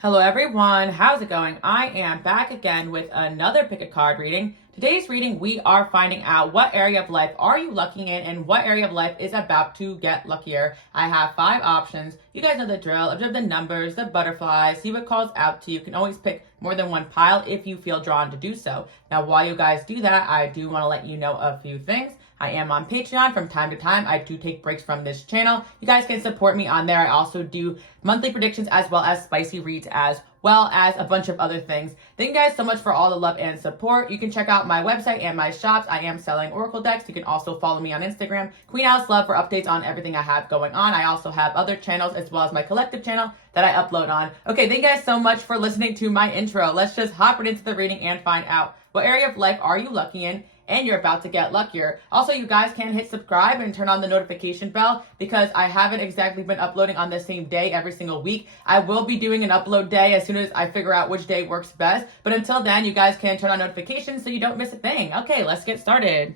Hello everyone, how's it going? I am back again with another pick a card reading. Today's reading, we are finding out what area of life are you lucky in and what area of life is about to get luckier. I have 5 options. You guys know the drill. Observe the numbers, the butterflies, see what calls out to you. You can always pick more than one pile if you feel drawn to do so. Now, while you guys do that, I do want to let you know a few things. I am on Patreon from time to time. I do take breaks from this channel. You guys can support me on there. I also do monthly predictions as well as spicy reads as well as a bunch of other things. Thank you guys so much for all the love and support. You can check out my website and my shops. I am selling Oracle decks. You can also follow me on Instagram, QueenAliceLove, for updates on everything I have going on. I also have other channels as well as my collective channel that I upload on. Okay, thank you guys so much for listening to my intro. Let's just hop right into the reading and find out what area of life are you lucky in and you're about to get luckier. Also, you guys can hit subscribe and turn on the notification bell because I haven't exactly been uploading on the same day every single week. I will be doing an upload day as soon as I figure out which day works best. But until then, you guys can turn on notifications so you don't miss a thing. Okay, let's get started.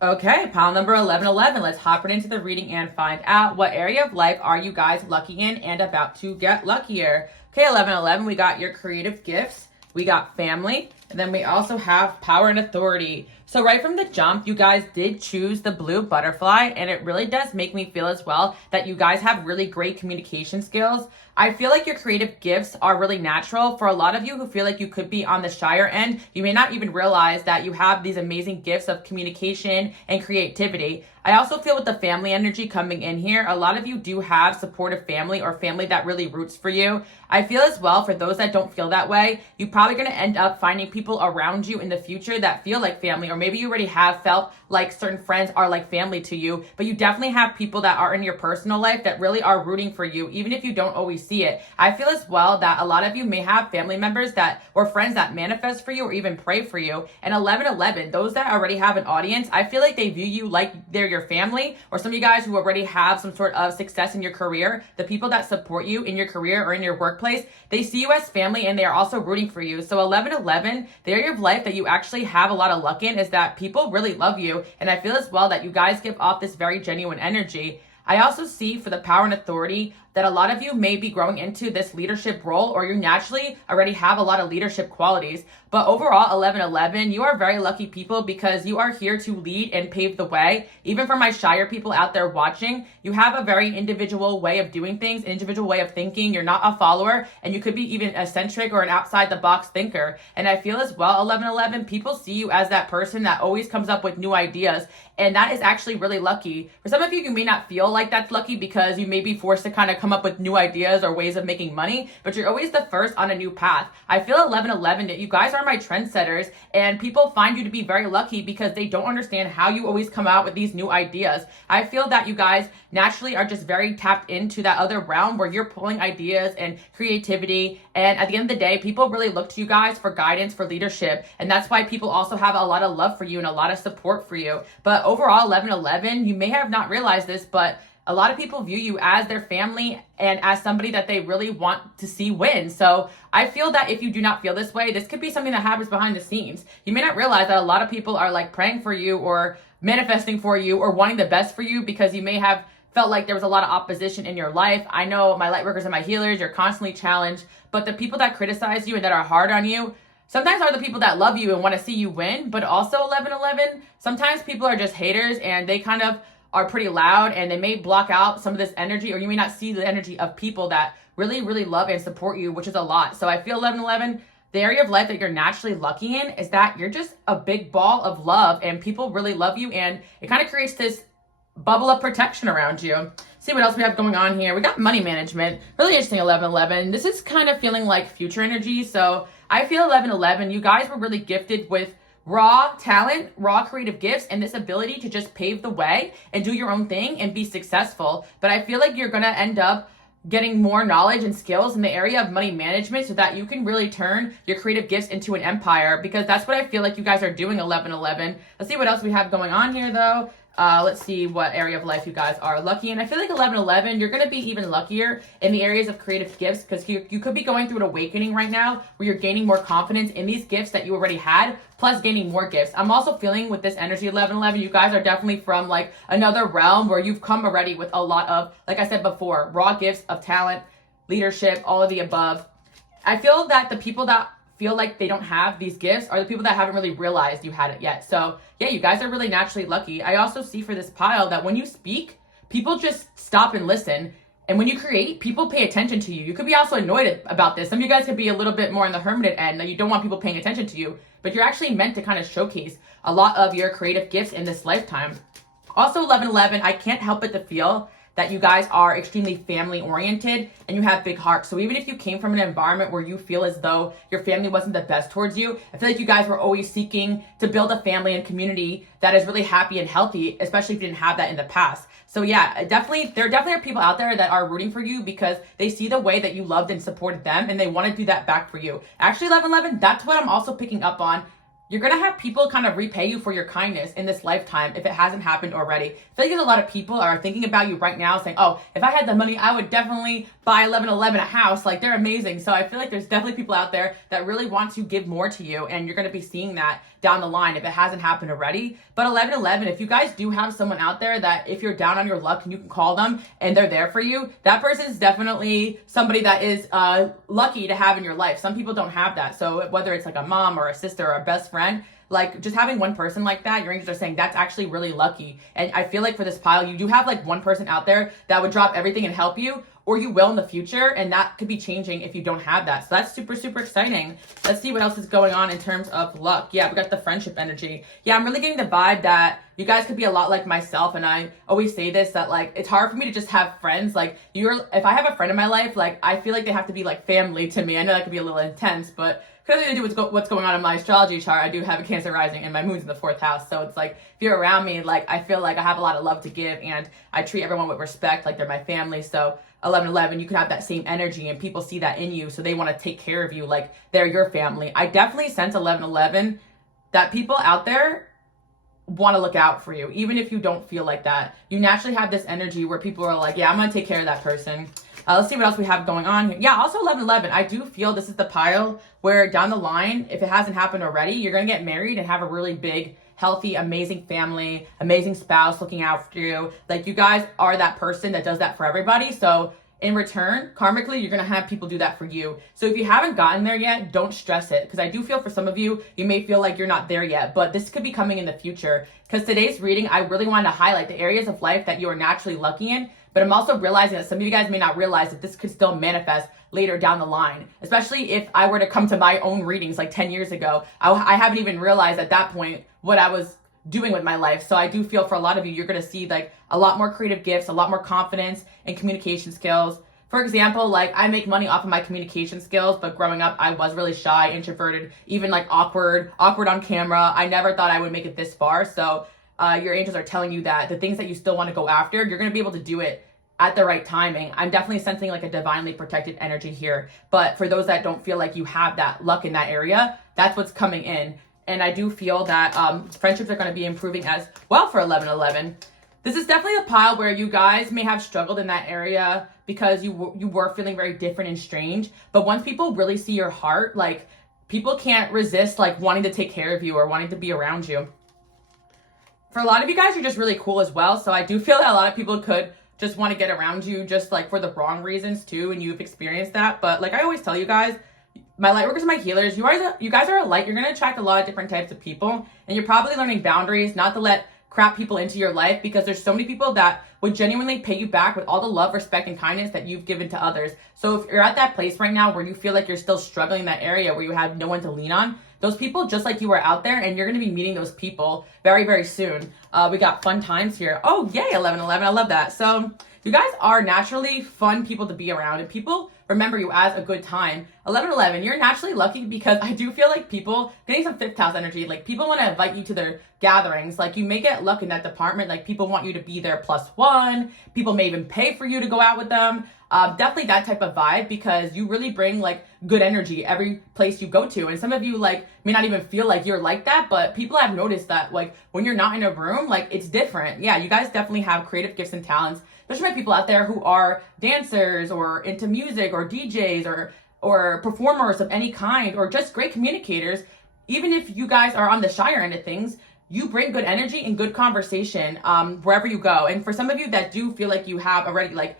Okay, pile number 1111. Let's hop right into the reading and find out what area of life are you guys lucky in and about to get luckier. Okay, 1111, we got your creative gifts. We got family, and then we also have power and authority. So right from the jump, you guys did choose the blue butterfly, and it really does make me feel as well that you guys have really great communication skills. I feel like your creative gifts are really natural. For a lot of you who feel like you could be on the shyer end, you may not even realize that you have these amazing gifts of communication and creativity. I also feel with the family energy coming in here, a lot of you do have supportive family or family that really roots for you. I feel as well, for those that don't feel that way, you're probably going to end up finding people around you in the future that feel like family, or maybe you already have felt like certain friends are like family to you, but you definitely have people that are in your personal life that really are rooting for you, even if you don't always see it. I feel as well that a lot of you may have family members that or friends that manifest for you or even pray for you. And 1111, those that already have an audience, I feel like they view you like they're your family, or some of you guys who already have some sort of success in your career, the people that support you in your career or in your workplace, they see you as family and they are also rooting for you. So 1111, the area of life that you actually have a lot of luck in is that people really love you. And I feel as well that you guys give off this very genuine energy. I also see for the power and authority that a lot of you may be growing into this leadership role, or you naturally already have a lot of leadership qualities. But overall, 1111, you are very lucky people because you are here to lead and pave the way. Even for my shyer people out there watching, you have a very individual way of doing things, individual way of thinking. You're not a follower, and you could be even eccentric or an outside the box thinker. And I feel as well, 1111, people see you as that person that always comes up with new ideas. And that is actually really lucky. For some of you, you may not feel like that's lucky because you may be forced to kind of come up with new ideas or ways of making money, but you're always the first on a new path. I feel 1111 that you guys are my trendsetters, and people find you to be very lucky because they don't understand how you always come out with these new ideas. I feel that you guys naturally are just very tapped into that other realm where you're pulling ideas and creativity. And at the end of the day, people really look to you guys for guidance, for leadership. And that's why people also have a lot of love for you and a lot of support for you. But overall, 1111, you may have not realized this, but a lot of people view you as their family and as somebody that they really want to see win. So I feel that if you do not feel this way, this could be something that happens behind the scenes. You may not realize that a lot of people are like praying for you or manifesting for you or wanting the best for you because you may have felt like there was a lot of opposition in your life. I know my light workers and my healers, you're constantly challenged, but the people that criticize you and that are hard on you sometimes are the people that love you and want to see you win. But also 1111, sometimes people are just haters and they kind of are pretty loud and they may block out some of this energy, or you may not see the energy of people that really, really love and support you, which is a lot. So I feel 1111, the area of life that you're naturally lucky in is that you're just a big ball of love and people really love you, and it kind of creates this bubble of protection around you. See what else we have going on here. We got money management. Really interesting, 1111. This is kind of feeling like future energy. So I feel 1111, you guys were really gifted with raw talent, raw creative gifts, and this ability to just pave the way and do your own thing and be successful. But I feel like you're going to end up getting more knowledge and skills in the area of money management so that you can really turn your creative gifts into an empire, because that's what I feel like you guys are doing, 1111. Let's see what else we have going on here though. Let's see what area of life you guys are lucky in. I feel like 1111, you're going to be even luckier in the areas of creative gifts because you could be going through an awakening right now where you're gaining more confidence in these gifts that you already had, plus gaining more gifts. I'm also feeling with this energy 1111, you guys are definitely from like another realm where you've come already with a lot of, like I said before, raw gifts of talent, leadership, all of the above. I feel that the people that feel like they don't have these gifts are the people that haven't really realized you had it yet. So yeah, you guys are really naturally lucky. I also see for this pile that when you speak, people just stop and listen. And when you create, people pay attention to you. You could be also annoyed about this. Some of you guys could be a little bit more on the hermited end, that you don't want people paying attention to you, but you're actually meant to kind of showcase a lot of your creative gifts in this lifetime. Also, 1111, I can't help but to feel that you guys are extremely family oriented and you have big hearts. So even if you came from an environment where you feel as though your family wasn't the best towards you, I feel like you guys were always seeking to build a family and community that is really happy and healthy, especially if you didn't have that in the past. So yeah, there definitely are people out there that are rooting for you because they see the way that you loved and supported them and they want to do that back for you. Actually, 1111, that's what I'm also picking up on. You're going to have people kind of repay you for your kindness in this lifetime if it hasn't happened already. I feel like there's a lot of people are thinking about you right now saying, oh, if I had the money, I would definitely buy 1111 a house. Like, they're amazing. So I feel like there's definitely people out there that really want to give more to you, and you're going to be seeing that down the line if it hasn't happened already. But 1111, if you guys do have someone out there that if you're down on your luck and you can call them and they're there for you, that person is definitely somebody that is lucky to have in your life. Some people don't have that. So whether it's like a mom or a sister or a best friend, like just having one person like that, your angels are saying that's actually really lucky. And I feel like for this pile, you do have like one person out there that would drop everything and help you, or you will in the future, and that could be changing if you don't have that. So that's super, super exciting. Let's see what else is going on in terms of luck. Yeah, we got the friendship energy. Yeah, I'm really getting the vibe that you guys could be a lot like myself, and I always say this, that like it's hard for me to just have friends. Like if I have a friend in my life, like I feel like they have to be like family to me. I know that could be a little intense, but because I do what's going on in my astrology chart, I do have a Cancer rising and my moon's in the 4th house. So it's like, if you're around me, like I feel like I have a lot of love to give and I treat everyone with respect, like they're my family. So 1111, you could have that same energy and people see that in you. So they want to take care of you like they're your family. I definitely sense 1111 that people out there want to look out for you, even if you don't feel like that. You naturally have this energy where people are like, yeah, I'm going to take care of that person. Let's see what else we have going on here. Yeah, also 1111, I do feel this is the pile where down the line, if it hasn't happened already, you're going to get married and have a really big, healthy, amazing family, amazing spouse looking out for you. Like, you guys are that person that does that for everybody. So in return, karmically, you're going to have people do that for you. So if you haven't gotten there yet, don't stress it. Because I do feel for some of you, you may feel like you're not there yet, but this could be coming in the future. Because today's reading, I really wanted to highlight the areas of life that you are naturally lucky in. But I'm also realizing that some of you guys may not realize that this could still manifest later down the line. Especially if I were to come to my own readings like 10 years ago. I haven't even realized at that point what I was doing with my life. So I do feel for a lot of you, you're going to see like a lot more creative gifts, a lot more confidence and communication skills. For example, like I make money off of my communication skills, but growing up, I was really shy, introverted, even like awkward on camera. I never thought I would make it this far. So your angels are telling you that the things that you still want to go after, you're going to be able to do it at the right timing. I'm definitely sensing like a divinely protected energy here. But for those that don't feel like you have that luck in that area, that's what's coming in. And I do feel that friendships are going to be improving as well for 1111. This is definitely a pile where you guys may have struggled in that area because you were feeling very different and strange. But once people really see your heart, like people can't resist like wanting to take care of you or wanting to be around you. For a lot of you guys, you're just really cool as well. So I do feel that a lot of people could just want to get around you just like for the wrong reasons too. And you've experienced that. But like I always tell you guys, my light workers and my healers, you guys are a light. You're going to attract a lot of different types of people. And you're probably learning boundaries, not to let crap people into your life, because there's so many people that would genuinely pay you back with all the love, respect, and kindness that you've given to others. So if you're at that place right now where you feel like you're still struggling in that area where you have no one to lean on, those people just like you are out there, and you're going to be meeting those people very, very soon. We got fun times here. Oh, yay, 1111. I love that. So you guys are naturally fun people to be around, and people remember you as a good time. 1111, you're naturally lucky because I do feel like people, getting some 5th house energy, like people want to invite you to their gatherings. Like you may get luck in that department. Like people want you to be there +1. People may even pay for you to go out with them. Definitely that type of vibe, because you really bring like good energy every place you go to. And some of you like may not even feel like you're like that, but people have noticed that like when you're not in a room, like it's different. Yeah, you guys definitely have creative gifts and talents. There's my people out there who are dancers or into music or DJs or performers of any kind, or just great communicators. Even if you guys are on the shyer end of things, you bring good energy and good conversation wherever you go. And for some of you that do feel like you have already like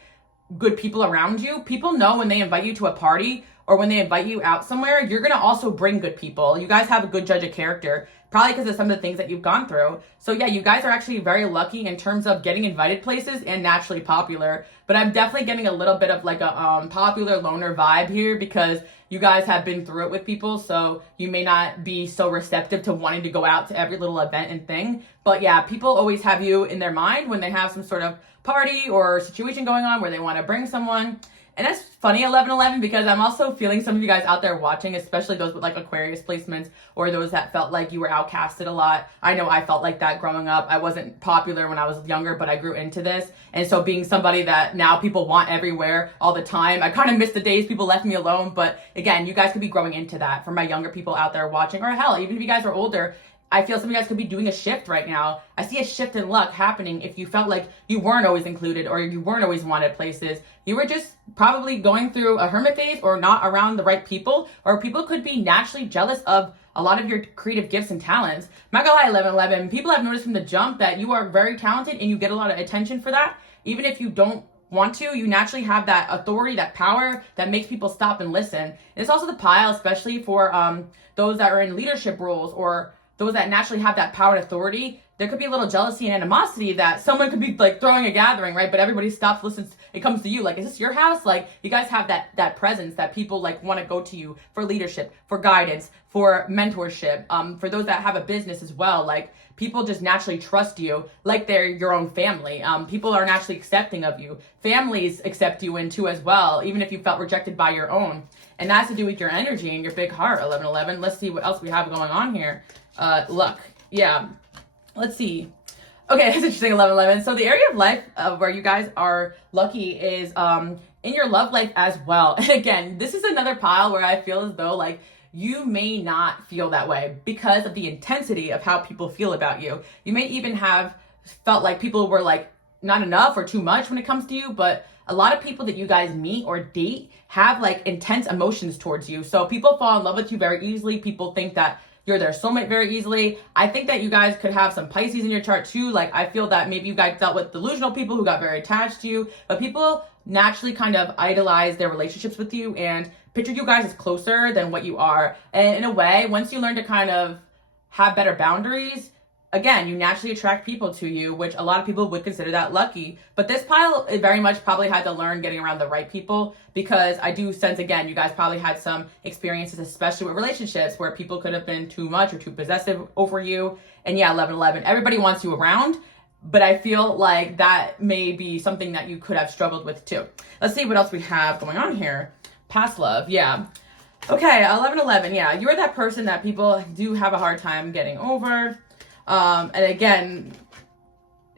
good people around you. People know when they invite you to a party or when they invite you out somewhere, you're going to also bring good people. You guys have a good judge of character, probably because of some of the things that you've gone through. So yeah, you guys are actually very lucky in terms of getting invited places and naturally popular. But I'm definitely getting a little bit of like a popular loner vibe here because you guys have been through it with people. So you may not be so receptive to wanting to go out to every little event and thing. But yeah, people always have you in their mind when they have some sort of party or situation going on where they want to bring someone. And that's funny, 1111, because I'm also feeling some of you guys out there watching, especially those with like Aquarius placements or those that felt like you were outcasted a lot. I know I felt like that growing up. I wasn't popular when I was younger, but I grew into this. And so being somebody that now people want everywhere all the time, I kind of miss the days people left me alone. But again, you guys could be growing into that. For my younger people out there watching, or hell, even if you guys are older, I feel some of you guys could be doing a shift right now. I see a shift in luck happening if you felt like you weren't always included or you weren't always wanted places. You were just probably going through a hermit phase or not around the right people, or people could be naturally jealous of a lot of your creative gifts and talents. I'm not gonna lie, 1111, people have noticed from the jump that you are very talented and you get a lot of attention for that. Even if you don't want to, you naturally have that authority, that power that makes people stop and listen. And it's also the pile, especially for those that are in leadership roles or those that naturally have that power and authority. There could be a little jealousy and animosity that someone could be like throwing a gathering, right? But everybody stops, listens, it comes to you. Like, is this your house? Like, you guys have that presence that people like want to go to you for leadership, for guidance, for mentorship, for those that have a business as well. Like, people just naturally trust you like they're your own family. People are naturally accepting of you. Families accept you in too as well, even if you felt rejected by your own. And that's to do with your energy and your big heart, 1111. Let's see what else we have going on here. Luck. Yeah. Let's see. Okay, that's interesting, 1111. So the area of life where you guys are lucky is in your love life as well. And again, this is another pile where I feel as though like you may not feel that way because of the intensity of how people feel about you. You may even have felt like people were like not enough or too much when it comes to you, but a lot of people that you guys meet or date have like intense emotions towards you. So people fall in love with you very easily. People think that you're their soulmate very easily. I think that you guys could have some Pisces in your chart too. Like, I feel that maybe you guys dealt with delusional people who got very attached to you, but people naturally kind of idolize their relationships with you and picture you guys as closer than what you are. And in a way, once you learn to kind of have better boundaries, again, you naturally attract people to you, which a lot of people would consider that lucky. But this pile very much probably had to learn getting around the right people, because I do sense, again, you guys probably had some experiences, especially with relationships, where people could have been too much or too possessive over you. And yeah, 1111, everybody wants you around, but I feel like that may be something that you could have struggled with too. Let's see what else we have going on here. Past love, yeah. Okay, 1111, yeah, you're that person that people do have a hard time getting over. And again,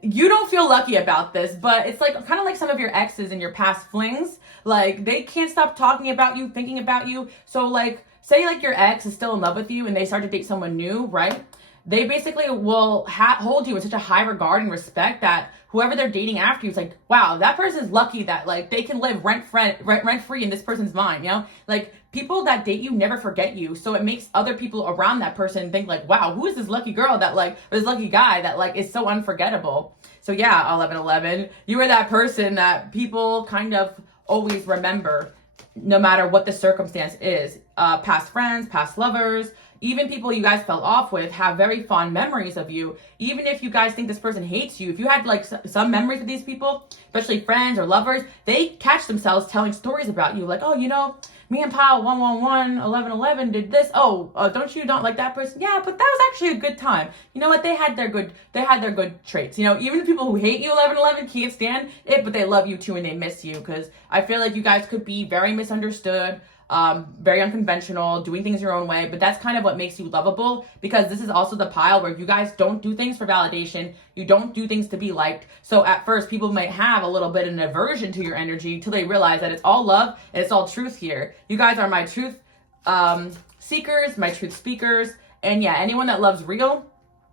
you don't feel lucky about this, but it's like kind of like some of your exes and your past flings. Like, they can't stop talking about you, thinking about you. So like, say like your ex is still in love with you and they start to date someone new, right? They basically will hold you in such a high regard and respect that whoever they're dating after you is like, wow, that person's lucky that like they can live rent free in this person's mind, you know? Like, people that date you never forget you. So it makes other people around that person think like, wow, who is this lucky girl that like, or this lucky guy that like is so unforgettable. So yeah, 1111, you are that person that people kind of always remember no matter what the circumstance is. Past friends, past lovers, even people you guys fell off with have very fond memories of you. Even if you guys think this person hates you, if you had like some memories with these people, especially friends or lovers, they catch themselves telling stories about you. Like, oh, you know, me and Pal 111 1111 did this. Oh, don't you not like that person? Yeah, but that was actually a good time. You know what? They had their good traits. You know, even the people who hate you 1111 can't stand it, but they love you too and they miss you, because I feel like you guys could be very misunderstood, very unconventional, doing things your own way, but that's kind of what makes you lovable, because this is also the pile where you guys don't do things for validation. You don't do things to be liked. So at first, people might have a little bit of an aversion to your energy until they realize that it's all love and it's all truth here. You guys are my truth seekers, my truth speakers, and yeah, anyone that loves real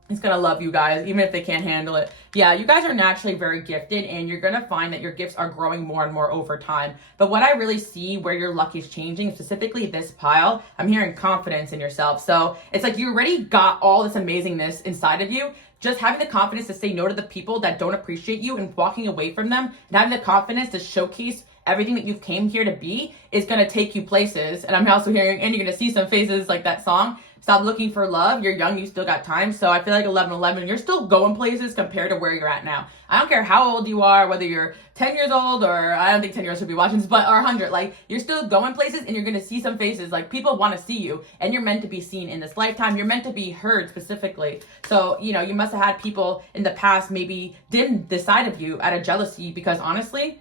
It's gonna love you guys, even if they can't handle it. Yeah, you guys are naturally very gifted, and you're gonna find that your gifts are growing more and more over time. But what I really see where your luck is changing, specifically this pile, I'm hearing confidence in yourself. So it's like you already got all this amazingness inside of you. Just having the confidence to say no to the people that don't appreciate you and walking away from them, and having the confidence to showcase everything that you've came here to be is going to take you places. And I'm also hearing, and you're going to see some faces like that song, Stop Looking for Love. You're young, you still got time. So I feel like 11/11, you're still going places compared to where you're at now. I don't care how old you are, whether you're 10 years old, or I don't think 10 years old should be watching this, but or 100, like you're still going places, and you're going to see some faces. Like people want to see you, and you're meant to be seen in this lifetime. You're meant to be heard specifically. So, you know, you must have had people in the past maybe didn't decide of you out of jealousy, because honestly,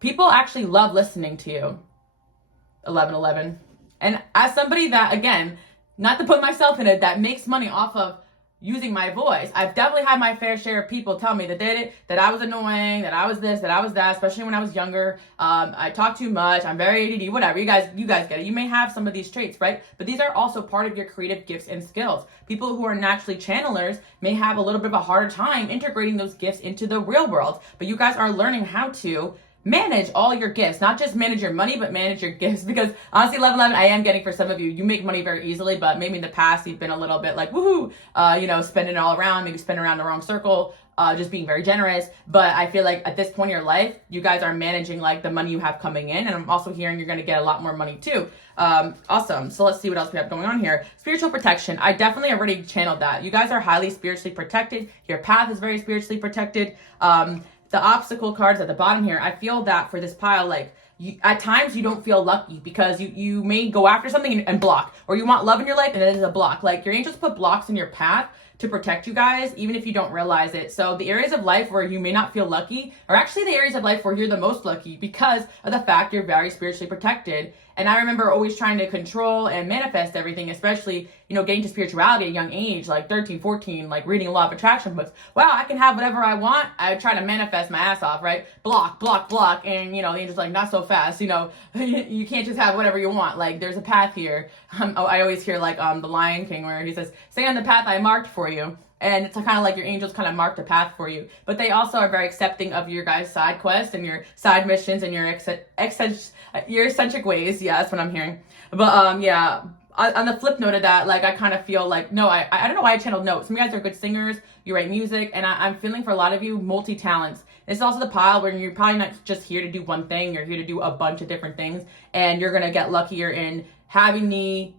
people actually love listening to you. 11/11. And as somebody that, again, not to put myself in it, that makes money off of using my voice, I've definitely had my fair share of people tell me that I was annoying, that I was this, that I was that, especially when I was younger. I talk too much, I'm very ADD, whatever. You guys get it. You may have some of these traits, right? But these are also part of your creative gifts and skills. People who are naturally channelers may have a little bit of a harder time integrating those gifts into the real world. But you guys are learning how to manage all your gifts, not just manage your money, but manage your gifts. Because honestly, 11/11, I am getting for some of you, you make money very easily, but maybe in the past you've been a little bit like, woohoo, spending it all around, maybe spending around the wrong circle, just being very generous. But I feel like at this point in your life, you guys are managing like the money you have coming in. And I'm also hearing you're going to get a lot more money too. Awesome. So let's see what else we have going on here. Spiritual protection. I definitely already channeled that. You guys are highly spiritually protected. Your path is very spiritually protected. The obstacle cards at the bottom here, I feel that for this pile, like at times you don't feel lucky because you may go after something and block, or you want love in your life and it is a block. Like your angels put blocks in your path to protect you guys, even if you don't realize it. So the areas of life where you may not feel lucky are actually the areas of life where you're the most lucky, because of the fact you're very spiritually protected. And I remember always trying to control and manifest everything, especially, getting to spirituality at a young age, like 13, 14, like reading Law of Attraction books. Wow, I can have whatever I want. I try to manifest my ass off, right? Block, block, block. And, the angel's like, not so fast. You can't just have whatever you want. Like, there's a path here. I always hear, like, the Lion King, where he says, stay on the path I marked for you. And it's kind of like your angels kind of mark the path for you. But they also are very accepting of your guys' side quests and your side missions and your eccentric ways. Yeah, that's what I'm hearing. But yeah, on the flip note of that, like I kind of feel like, no, I don't know why I channeled notes. Some of you guys are good singers, you write music, and I'm feeling for a lot of you multi-talents. This is also the pile where you're probably not just here to do one thing, you're here to do a bunch of different things, and you're going to get luckier in having the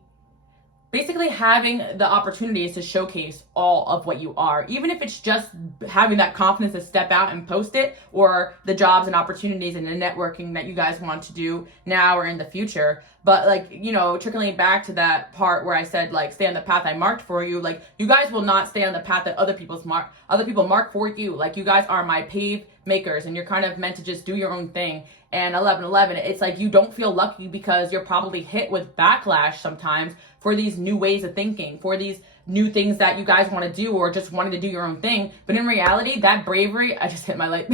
opportunities to showcase all of what you are, even if it's just having that confidence to step out and post it, or the jobs and opportunities and the networking that you guys want to do now or in the future. But like, trickling back to that part where I said, like, stay on the path I marked for you, like you guys will not stay on the path that other people mark for you. Like you guys are my pave makers, and you're kind of meant to just do your own thing. And 11/11, it's like you don't feel lucky because you're probably hit with backlash sometimes for these new ways of thinking, for these new things that you guys want to do, or just wanting to do your own thing. But in reality, that bravery, I just hit my light,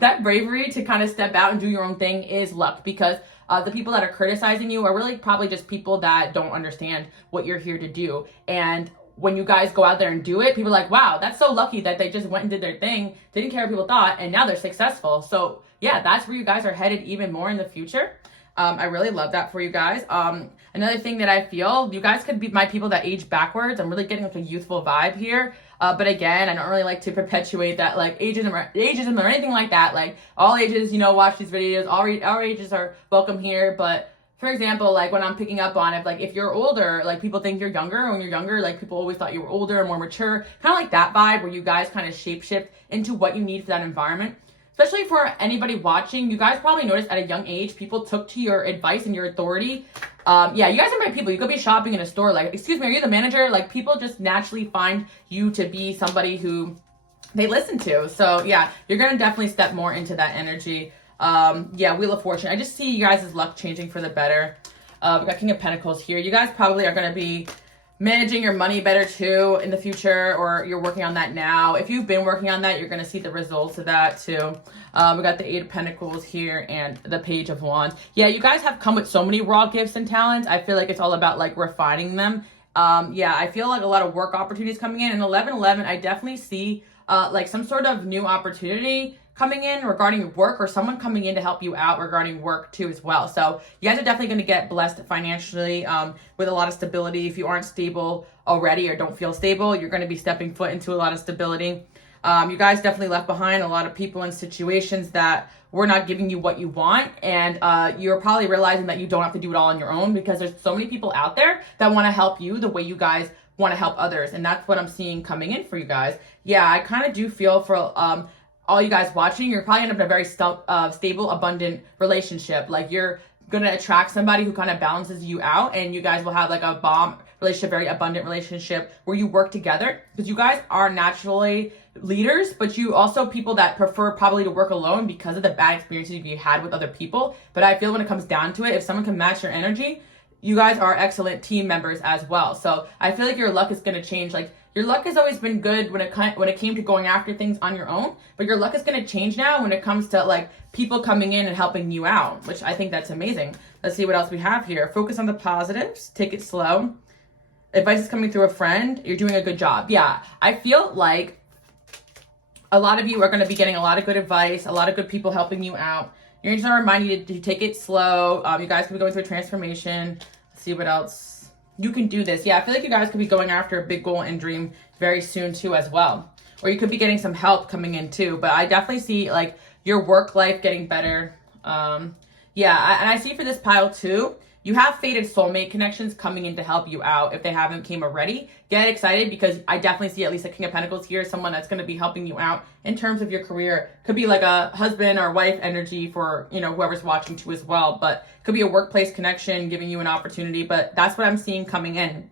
that bravery to kind of step out and do your own thing is luck, because the people that are criticizing you are really probably just people that don't understand what you're here to do. And when you guys go out there and do it, people are like, wow, that's so lucky that they just went and did their thing, didn't care what people thought, and now they're successful. So yeah, that's where you guys are headed even more in the future. I really love that for you guys. Another thing that I feel, you guys could be my people that age backwards. I'm really getting like a youthful vibe here. But again, I don't really like to perpetuate that like ageism or anything like that. Like all ages, watch these videos. All ages are welcome here. But for example, like when I'm picking up on it, like if you're older, like people think you're younger. When you're younger, like people always thought you were older and more mature. Kind of like that vibe where you guys kind of shapeshift into what you need for that environment. Especially for anybody watching, you guys probably noticed at a young age, people took to your advice and your authority. Yeah, you guys are my people. You could be shopping in a store, like, excuse me, are you the manager? Like, people just naturally find you to be somebody who they listen to. So, yeah, you're going to definitely step more into that energy. Yeah, Wheel of Fortune. I just see you guys' luck changing for the better. We got King of Pentacles here. You guys probably are going to be managing your money better too in the future, or you're working on that now. If you've been working on that, you're going to see the results of that too. We got the Eight of Pentacles here and the Page of Wands. Yeah, you guys have come with so many raw gifts and talents. I feel like it's all about like refining them Yeah, I feel like a lot of work opportunities coming in. And 11/11, I definitely see like some sort of new opportunity coming in regarding work, or someone coming in to help you out regarding work too as well. So you guys are definitely going to get blessed financially with a lot of stability. If you aren't stable already or don't feel stable, you're going to be stepping foot into a lot of stability. You guys definitely left behind a lot of people in situations that were not giving you what you want, and you're probably realizing that you don't have to do it all on your own, because there's so many people out there that want to help you the way you guys want to help others. And that's what I'm seeing coming in for you guys. Yeah, I kind of do feel for all you guys watching, you're probably end up in a very stable, abundant relationship. Like, you're gonna attract somebody who kind of balances you out, and you guys will have like a bomb relationship, very abundant relationship where you work together, because you guys are naturally leaders, but you also people that prefer probably to work alone because of the bad experiences you had with other people. But I feel when it comes down to it, if someone can match your energy, you guys are excellent team members as well. So I feel like your luck is going to change. Like, your luck has always been good when it came to going after things on your own, but your luck is going to change now when it comes to like people coming in and helping you out, which I think that's amazing. Let's see what else we have here. Focus on the positives, take it slow. Advice is coming through a friend. You're doing a good job. Yeah, I feel like a lot of you are going to be getting a lot of good advice, a lot of good people helping you out. You're just going to remind you to take it slow. You guys could be going through a transformation. Let's see what else. You can do this. Yeah, I feel like you guys could be going after a big goal and dream very soon too as well. Or you could be getting some help coming in too. But I definitely see like your work life getting better. Yeah, and I see for this pile too, you have fated soulmate connections coming in to help you out if they haven't came already. Get excited, because I definitely see at least a King of Pentacles here, someone that's going to be helping you out in terms of your career. Could be like a husband or wife energy for, you know, whoever's watching too as well. But could be a workplace connection giving you an opportunity. But that's what I'm seeing coming in.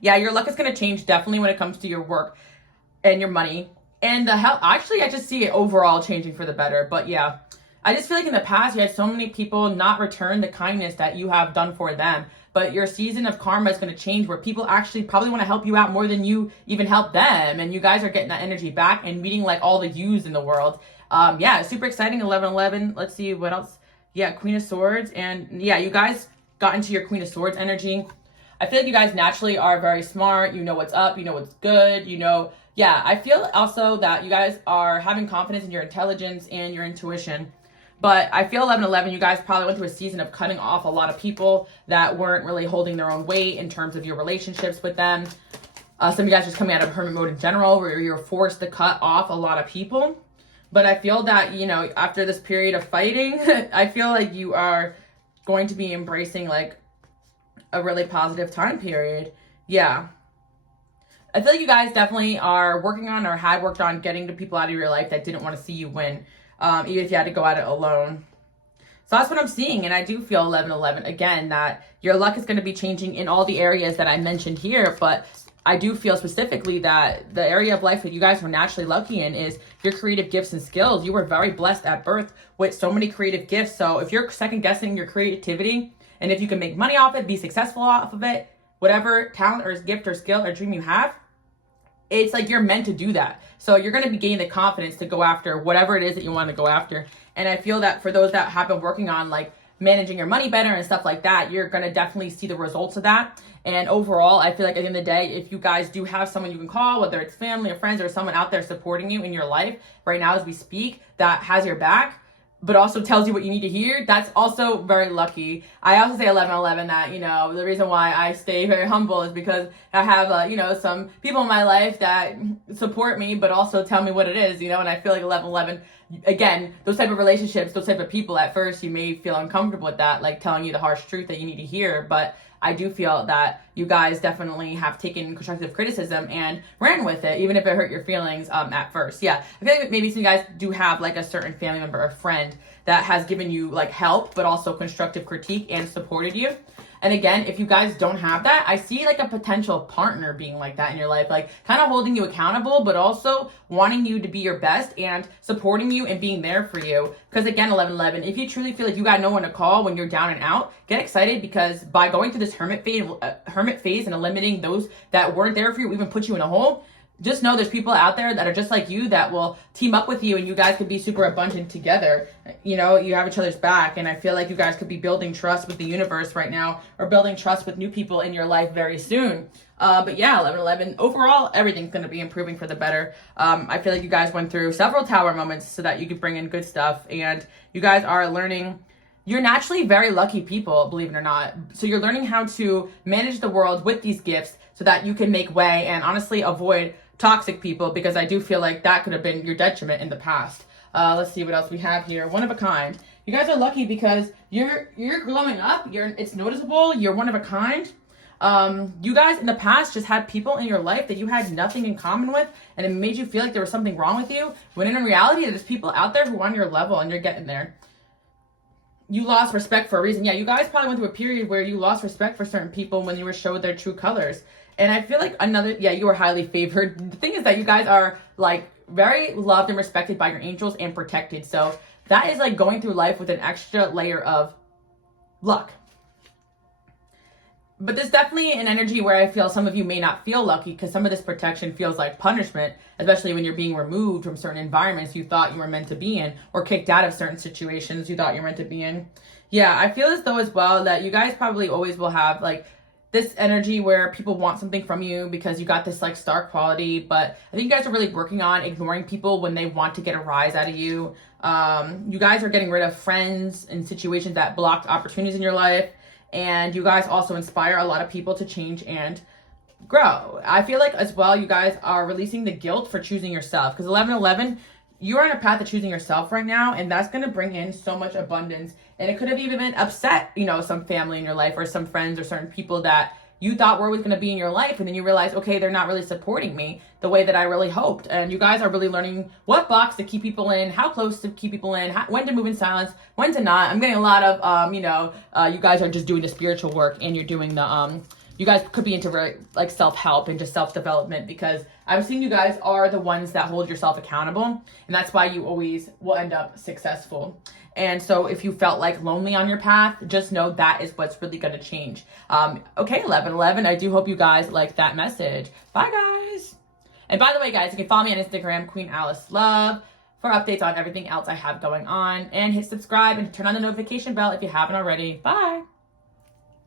Yeah, your luck is going to change definitely when it comes to your work and your money. And the health, actually, I just see it overall changing for the better. But yeah, I just feel like in the past, you had so many people not return the kindness that you have done for them. But your season of karma is going to change, where people actually probably want to help you out more than you even help them. And you guys are getting that energy back and meeting like all the yous in the world. Yeah, super exciting. 11/11. Let's see what else. Yeah, Queen of Swords. And yeah, you guys got into your Queen of Swords energy. I feel like you guys naturally are very smart. You know what's up. You know what's good. You know, yeah, I feel also that you guys are having confidence in your intelligence and your intuition. But I feel 11/11, you guys probably went through a season of cutting off a lot of people that weren't really holding their own weight in terms of your relationships with them. Some of you guys just coming out of hermit mode in general, where you're forced to cut off a lot of people. But I feel that, you know, after this period of fighting, I feel like you are going to be embracing like a really positive time period. Yeah. I feel like you guys definitely are working on or had worked on getting the people out of your life that didn't want to see you win. Even if you had to go at it alone. So that's what I'm seeing. And I do feel 11/11 again, that your luck is going to be changing in all the areas that I mentioned here. But I do feel specifically that the area of life that you guys were naturally lucky in is your creative gifts and skills. You were very blessed at birth with so many creative gifts. So if you're second guessing your creativity, and if you can make money off it, be successful off of it, whatever talent or gift or skill or dream you have, it's like you're meant to do that. So you're going to be gaining the confidence to go after whatever it is that you want to go after. And I feel that for those that have been working on like managing your money better and stuff like that, you're going to definitely see the results of that. And overall, I feel like at the end of the day, if you guys do have someone you can call, whether it's family or friends or someone out there supporting you in your life right now as we speak, that has your back, but also tells you what you need to hear, that's also very lucky. I also say 11/11 that, you know, the reason why I stay very humble is because I have, you know, some people in my life that support me, but also tell me what it is, you know, and I feel like 11/11, again, those type of relationships, those type of people, at first you may feel uncomfortable with that, like telling you the harsh truth that you need to hear, but I do feel that you guys definitely have taken constructive criticism and ran with it, even if it hurt your feelings at first. Yeah, I feel like maybe some of you guys do have like a certain family member or friend that has given you like help, but also constructive critique and supported you. And again, if you guys don't have that, I see like a potential partner being like that in your life, like kind of holding you accountable, but also wanting you to be your best and supporting you and being there for you. Because again, 11/11, if you truly feel like you got no one to call when you're down and out, get excited, because by going through this hermit phase and eliminating those that weren't there for you, even put you in a hole, just know there's people out there that are just like you that will team up with you, and you guys could be super abundant together. You know, you have each other's back, and I feel like you guys could be building trust with the universe right now, or building trust with new people in your life very soon. But yeah, 11/11, overall, everything's going to be improving for the better. I feel like you guys went through several tower moments so that you could bring in good stuff, and you guys are learning. You're naturally very lucky people, believe it or not. So you're learning how to manage the world with these gifts so that you can make way and honestly avoid toxic people, because I do feel like that could have been your detriment in the past. Let's see what else we have here. One of a kind. You guys are lucky because you're glowing up. It's noticeable. You're one of a kind. You guys in the past just had people in your life that you had nothing in common with, and it made you feel like there was something wrong with you, when in reality there's people out there who are on your level and you're getting there. You lost respect for a reason. Yeah, you guys probably went through a period where you lost respect for certain people when you were showed their true colors. And I feel like you were highly favored. The thing is that you guys are like very loved and respected by your angels and protected. So that is like going through life with an extra layer of luck. But there's definitely an energy where I feel some of you may not feel lucky, because some of this protection feels like punishment, especially when you're being removed from certain environments you thought you were meant to be in, or kicked out of certain situations you thought you were meant to be in. Yeah, I feel as though as well that you guys probably always will have like this energy where people want something from you because you got this like star quality, but I think you guys are really working on ignoring people when they want to get a rise out of you. You guys are getting rid of friends and situations that blocked opportunities in your life, and you guys also inspire a lot of people to change and grow. I feel like as well you guys are releasing the guilt for choosing yourself, because 11/11, you're on a path of choosing yourself right now, and that's going to bring in so much abundance. And it could have even been upset, you know, some family in your life or some friends or certain people that you thought were always going to be in your life, and then you realize, okay, they're not really supporting me the way that I really hoped. And you guys are really learning what box to keep people in, how close to keep people in, when to move in silence, when to not. I'm getting a lot of, you guys are just doing the spiritual work, and you're doing the, you guys could be into very, like self-help and just self-development, because I'm seeing you guys are the ones that hold yourself accountable, and that's why you always will end up successful. And so if you felt like lonely on your path, just know that is what's really going to change. Okay, 11/11, I do hope you guys like that message. Bye, guys. And by the way, guys, you can follow me on Instagram, QueenAliceLove, for updates on everything else I have going on. And hit subscribe and turn on the notification bell if you haven't already. Bye.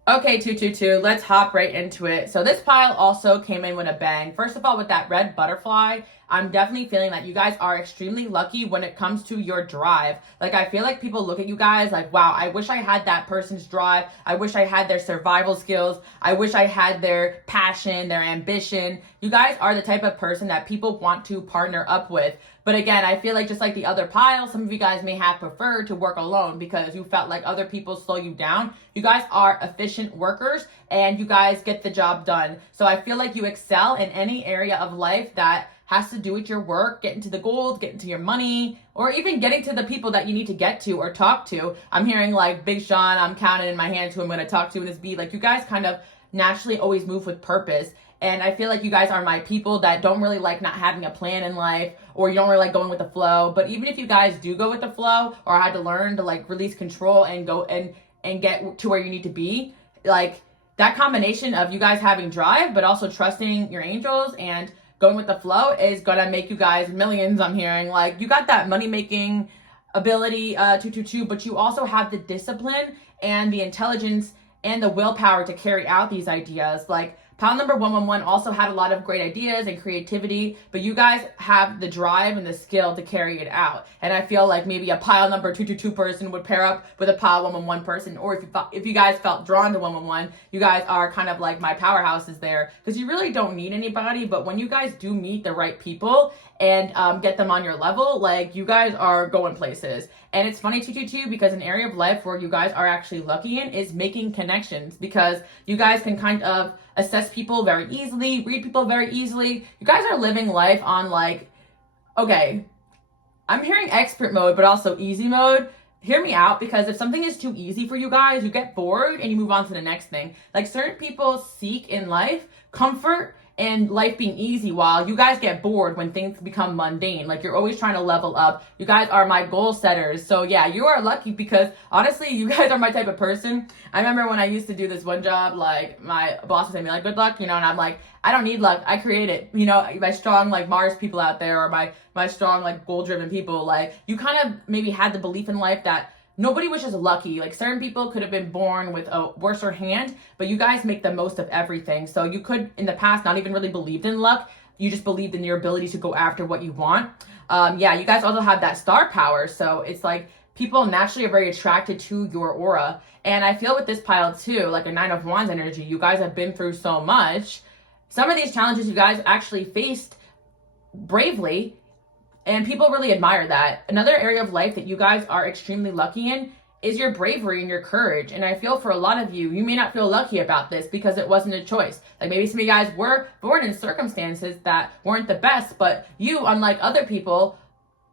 Okay, 222, let's hop right into it. So this pile also came in with a bang. First of all, with that red butterfly, I'm definitely feeling that you guys are extremely lucky when it comes to your drive. Like, I feel like people look at you guys like, wow, I wish I had that person's drive. I wish I had their survival skills. I wish I had their passion, their ambition. You guys are the type of person that people want to partner up with. But again, I feel like just like the other pile, some of you guys may have preferred to work alone because you felt like other people slow you down. You guys are efficient workers, and you guys get the job done. So I feel like you excel in any area of life that has to do with your work, getting to the goals, getting to your money, or even getting to the people that you need to get to or talk to. I'm hearing like Big Sean, I'm counting in my hands who I'm going to talk to in this beat. Like, you guys kind of naturally always move with purpose. And I feel like you guys are my people that don't really like not having a plan in life, or you don't really like going with the flow. But even if you guys do go with the flow, or had to learn to like release control and go and get to where you need to be, like that combination of you guys having drive, but also trusting your angels and going with the flow is gonna make you guys millions. I'm hearing like you got that money making ability, 222, but you also have the discipline and the intelligence and the willpower to carry out these ideas. Like, pile number 111 also had a lot of great ideas and creativity, but you guys have the drive and the skill to carry it out. And I feel like maybe a pile number 222 person would pair up with a pile 111 person, or if you guys felt drawn to 111, you guys are kind of like my powerhouses there, because you really don't need anybody. But when you guys do meet the right people and get them on your level, like, you guys are going places. And it's funny, 222, because an area of life where you guys are actually lucky in is making connections, because you guys can kind of assess people very easily, read people very easily. You guys are living life on like, okay, I'm hearing expert mode, but also easy mode. Hear me out, because if something is too easy for you guys, you get bored and you move on to the next thing. Like, certain people seek in life comfort and life being easy, while you guys get bored when things become mundane. Like, you're always trying to level up. You guys are my goal setters. So yeah, you are lucky because honestly, you guys are my type of person. I remember when I used to do this one job, like my boss would say to me like, good luck, and I'm like, I don't need luck, I create it. My strong like Mars people out there, or my strong like goal driven people, like you kind of maybe had the belief in life that nobody was just lucky. Like, certain people could have been born with a worser hand, but you guys make the most of everything. So you could, in the past, not even really believed in luck. You just believed in your ability to go after what you want. Yeah, you guys also have that star power. So it's like people naturally are very attracted to your aura. And I feel with this pile too, like a 9 of Wands energy, you guys have been through so much. Some of these challenges you guys actually faced bravely, and people really admire that. Another area of life that you guys are extremely lucky in is your bravery and your courage. And I feel for a lot of you, you may not feel lucky about this because it wasn't a choice. Like, maybe some of you guys were born in circumstances that weren't the best, but you, unlike other people,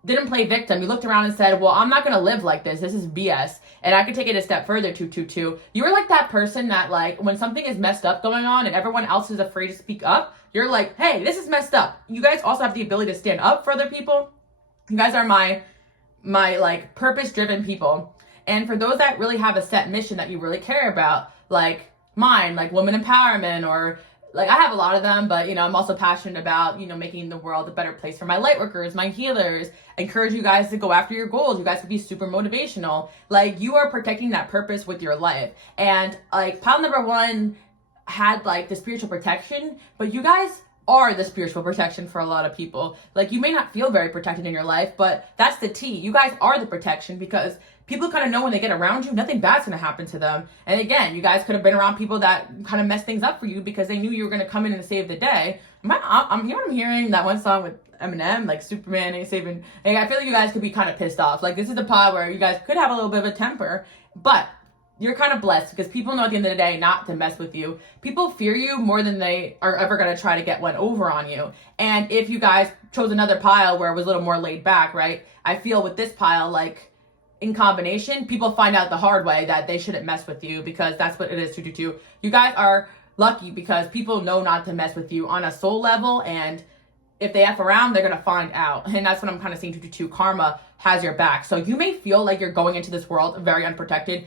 didn't play victim. You looked around and said, well, I'm not going to live like this. This is BS. And I could take it a step further, 222. You were like that person that, like, when something is messed up going on and everyone else is afraid to speak up, you're like, hey, this is messed up. You guys also have the ability to stand up for other people. You guys are my like purpose-driven people. And for those that really have a set mission that you really care about, like mine, like women empowerment, or like I have a lot of them, but I'm also passionate about, making the world a better place for my light workers, my healers. I encourage you guys to go after your goals. You guys could be super motivational. Like, you are protecting that purpose with your life. And like pile number 1 had like the spiritual protection, but you guys are the spiritual protection for a lot of people. Like, you may not feel very protected in your life, but that's the T. You guys are the protection, because people kind of know when they get around you, nothing bad's going to happen to them. And again, you guys could have been around people that kind of messed things up for you because they knew you were going to come in and save the day. I'm hearing that one song with Eminem, like Superman ain't saving. Like, I feel like you guys could be kind of pissed off. Like, this is the pod where you guys could have a little bit of a temper, but you're kind of blessed because people know at the end of the day not to mess with you. People fear you more than they are ever going to try to get one over on you. And if you guys chose another pile where it was a little more laid back, right? I feel with this pile, like, in combination, people find out the hard way that they shouldn't mess with you, because that's what it is, 222. You guys are lucky because people know not to mess with you on a soul level, and if they F around, they're going to find out. And that's what I'm kind of seeing, 222. Karma has your back. So you may feel like you're going into this world very unprotected.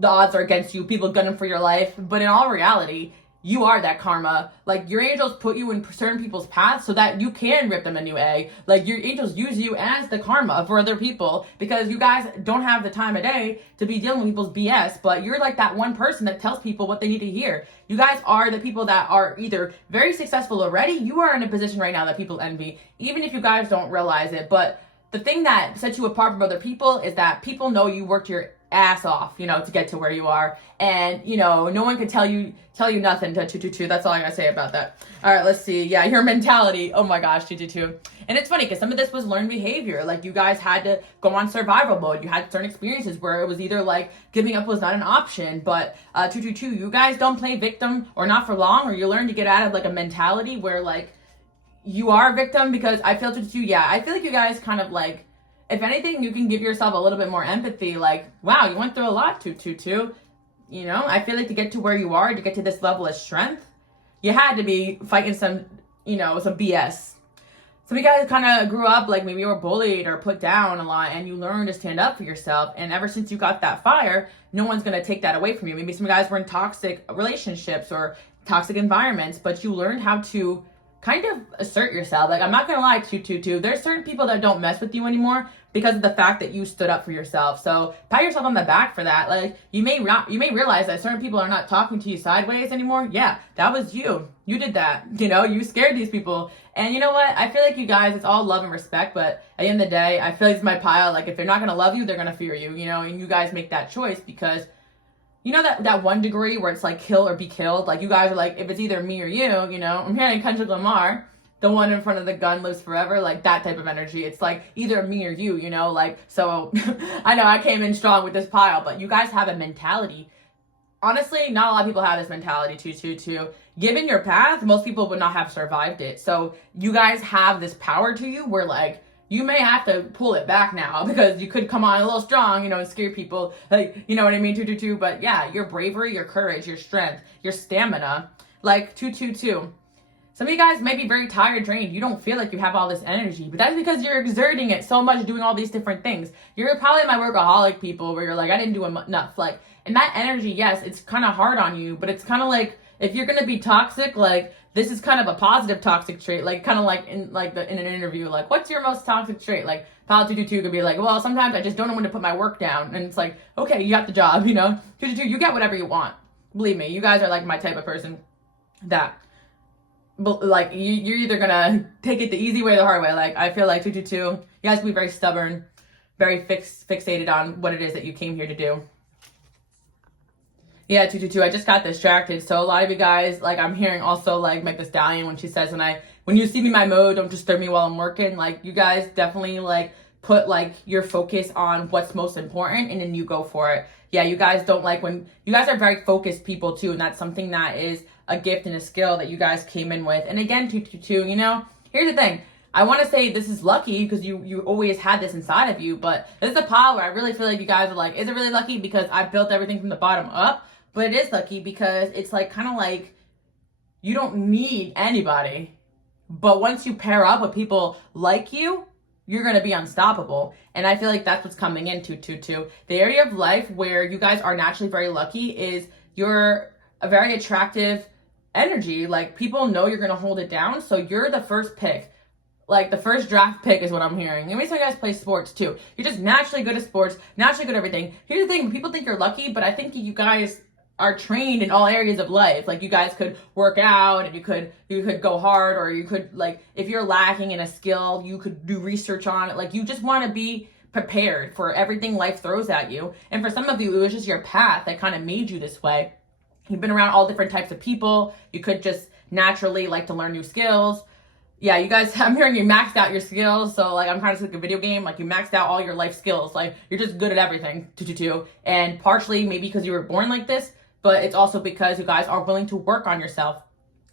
The odds are against you, people gunning for your life, but in all reality, you are that karma. Like, your angels put you in certain people's paths so that you can rip them a new egg. Like, your angels use you as the karma for other people, because you guys don't have the time of day to be dealing with people's BS, but you're like that one person that tells people what they need to hear. You guys are the people that are either very successful already. You are in a position right now that people envy, even if you guys don't realize it. But the thing that sets you apart from other people is that people know you worked your ass off, to get to where you are. And, no one can tell you nothing, to 222. That's all I gotta say about that. All right, let's see. Yeah, your mentality. Oh my gosh, 222. And it's funny because some of this was learned behavior. Like, you guys had to go on survival mode. You had certain experiences where it was either like giving up was not an option, but 222, you guys don't play victim, or not for long, or you learn to get out of like a mentality where like you are a victim. Because I feel 222, yeah, I feel like you guys kind of like, if anything, you can give yourself a little bit more empathy. Like, wow, you went through a lot, 222. I feel like to get to where you are, to get to this level of strength, you had to be fighting some BS. Some of you guys kind of grew up, like maybe you were bullied or put down a lot, and you learned to stand up for yourself. And ever since you got that fire, no one's going to take that away from you. Maybe some of you guys were in toxic relationships or toxic environments, but you learned how to kind of assert yourself. Like, I'm not gonna lie, 222, there's certain people that don't mess with you anymore because of the fact that you stood up for yourself. So pat yourself on the back for that. Like, you may realize that certain people are not talking to you sideways anymore. Yeah, that was you. You did that. You scared these people. And you know what? I feel like you guys, it's all love and respect, but at the end of the day, I feel like it's my pile. Like, if they're not gonna love you, they're gonna fear you, and you guys make that choice because that 1 degree where it's like kill or be killed. Like, you guys are like, if it's either me or you, I'm hearing Kendrick Lamar, the one in front of the gun lives forever, like that type of energy. It's like either me or you, like, so I know I came in strong with this pile, but you guys have a mentality. Honestly, not a lot of people have this mentality, 222. Given your path, most people would not have survived it. So you guys have this power to you where, like, you may have to pull it back now because you could come on a little strong, and scare people. Like, you know what I mean, 222. But yeah, your bravery, your courage, your strength, your stamina, like 222. Some of you guys may be very tired, drained. You don't feel like you have all this energy, but that's because you're exerting it so much, doing all these different things. You're probably my workaholic people where you're like, I didn't do enough. Like, and that energy, yes, it's kind of hard on you, but it's kind of like, if you're going to be toxic, like, this is kind of a positive toxic trait, like kind of like in in an interview, like, what's your most toxic trait? Like, Pal 222 could be like, well, sometimes I just don't know when to put my work down. And it's like, okay, you got the job, you know? 222, you get whatever you want. Believe me, you guys are like my type of person that, like, you're either gonna take it the easy way or the hard way. Like, I feel like 222, you guys can be very stubborn, very fixated on what it is that you came here to do. Yeah, 222, I just got distracted. So a lot of you guys, like, I'm hearing also, like, Meg the Stallion when she says, when you see me in my mode, don't disturb me while I'm working. Like, you guys definitely, like, put, like, your focus on what's most important, and then you go for it. Yeah, you guys don't like when, you guys are very focused people, too, and that's something that is a gift and a skill that you guys came in with. And again, 222, you know, here's the thing. I want to say this is lucky because you always had this inside of you, but this is a power. I really feel like you guys are like, is it really lucky? Because I built everything from the bottom up. But it is lucky because it's like kind of like you don't need anybody. But once you pair up with people like you, you're going to be unstoppable. And I feel like that's what's coming into 222. The area of life where you guys are naturally very lucky is you're a very attractive energy. Like, people know you're going to hold it down. So you're the first pick. Like, the first draft pick is what I'm hearing. And maybe some of you guys play sports too. You're just naturally good at sports, naturally good at everything. Here's the thing. People think you're lucky, but I think you guys are trained in all areas of life. Like, you guys could work out, and you could go hard, or you could, like, if you're lacking in a skill, you could do research on it. Like, you just want to be prepared for everything life throws at you. And for some of you, it was just your path that kind of made you this way. You've been around all different types of people. You could just naturally like to learn new skills. Yeah, you guys, I'm hearing you maxed out your skills. So, like, I'm kind of like a video game. Like, you maxed out all your life skills. Like, you're just good at everything, 222. And partially maybe because you were born like this, but it's also because you guys are willing to work on yourself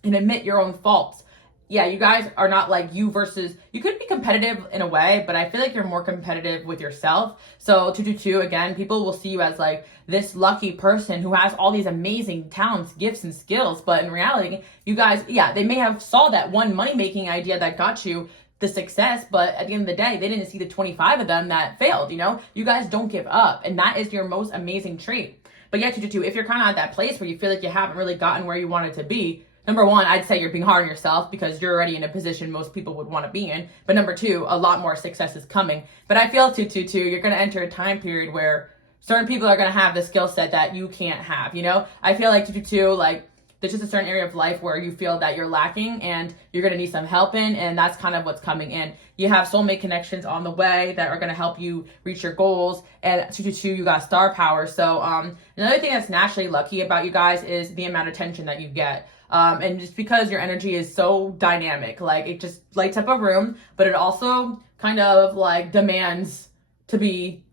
and admit your own faults. Yeah, you guys are not like you versus, you could be competitive in a way, but I feel like you're more competitive with yourself. So 222, again, people will see you as like this lucky person who has all these amazing talents, gifts, and skills. But in reality, you guys, yeah, they may have saw that one money-making idea that got you the success, but at the end of the day, they didn't see the 25 of them that failed, you know? You guys don't give up, and that is your most amazing trait. But yeah, 222, if you're kind of at that place where you feel like you haven't really gotten where you wanted to be, number one, I'd say you're being hard on yourself because you're already in a position most people would want to be in. But number two, a lot more success is coming. But I feel 222, you're going to enter a time period where certain people are going to have the skill set that you can't have, you know? I feel like 222, like, there's just a certain area of life where you feel that you're lacking and you're going to need some help in, and that's kind of what's coming in. You have soulmate connections on the way that are going to help you reach your goals, and 222, you got star power. So another thing that's naturally lucky about you guys is the amount of attention that you get. And just because your energy is so dynamic, like, it just lights up a room, but it also kind of like demands to be,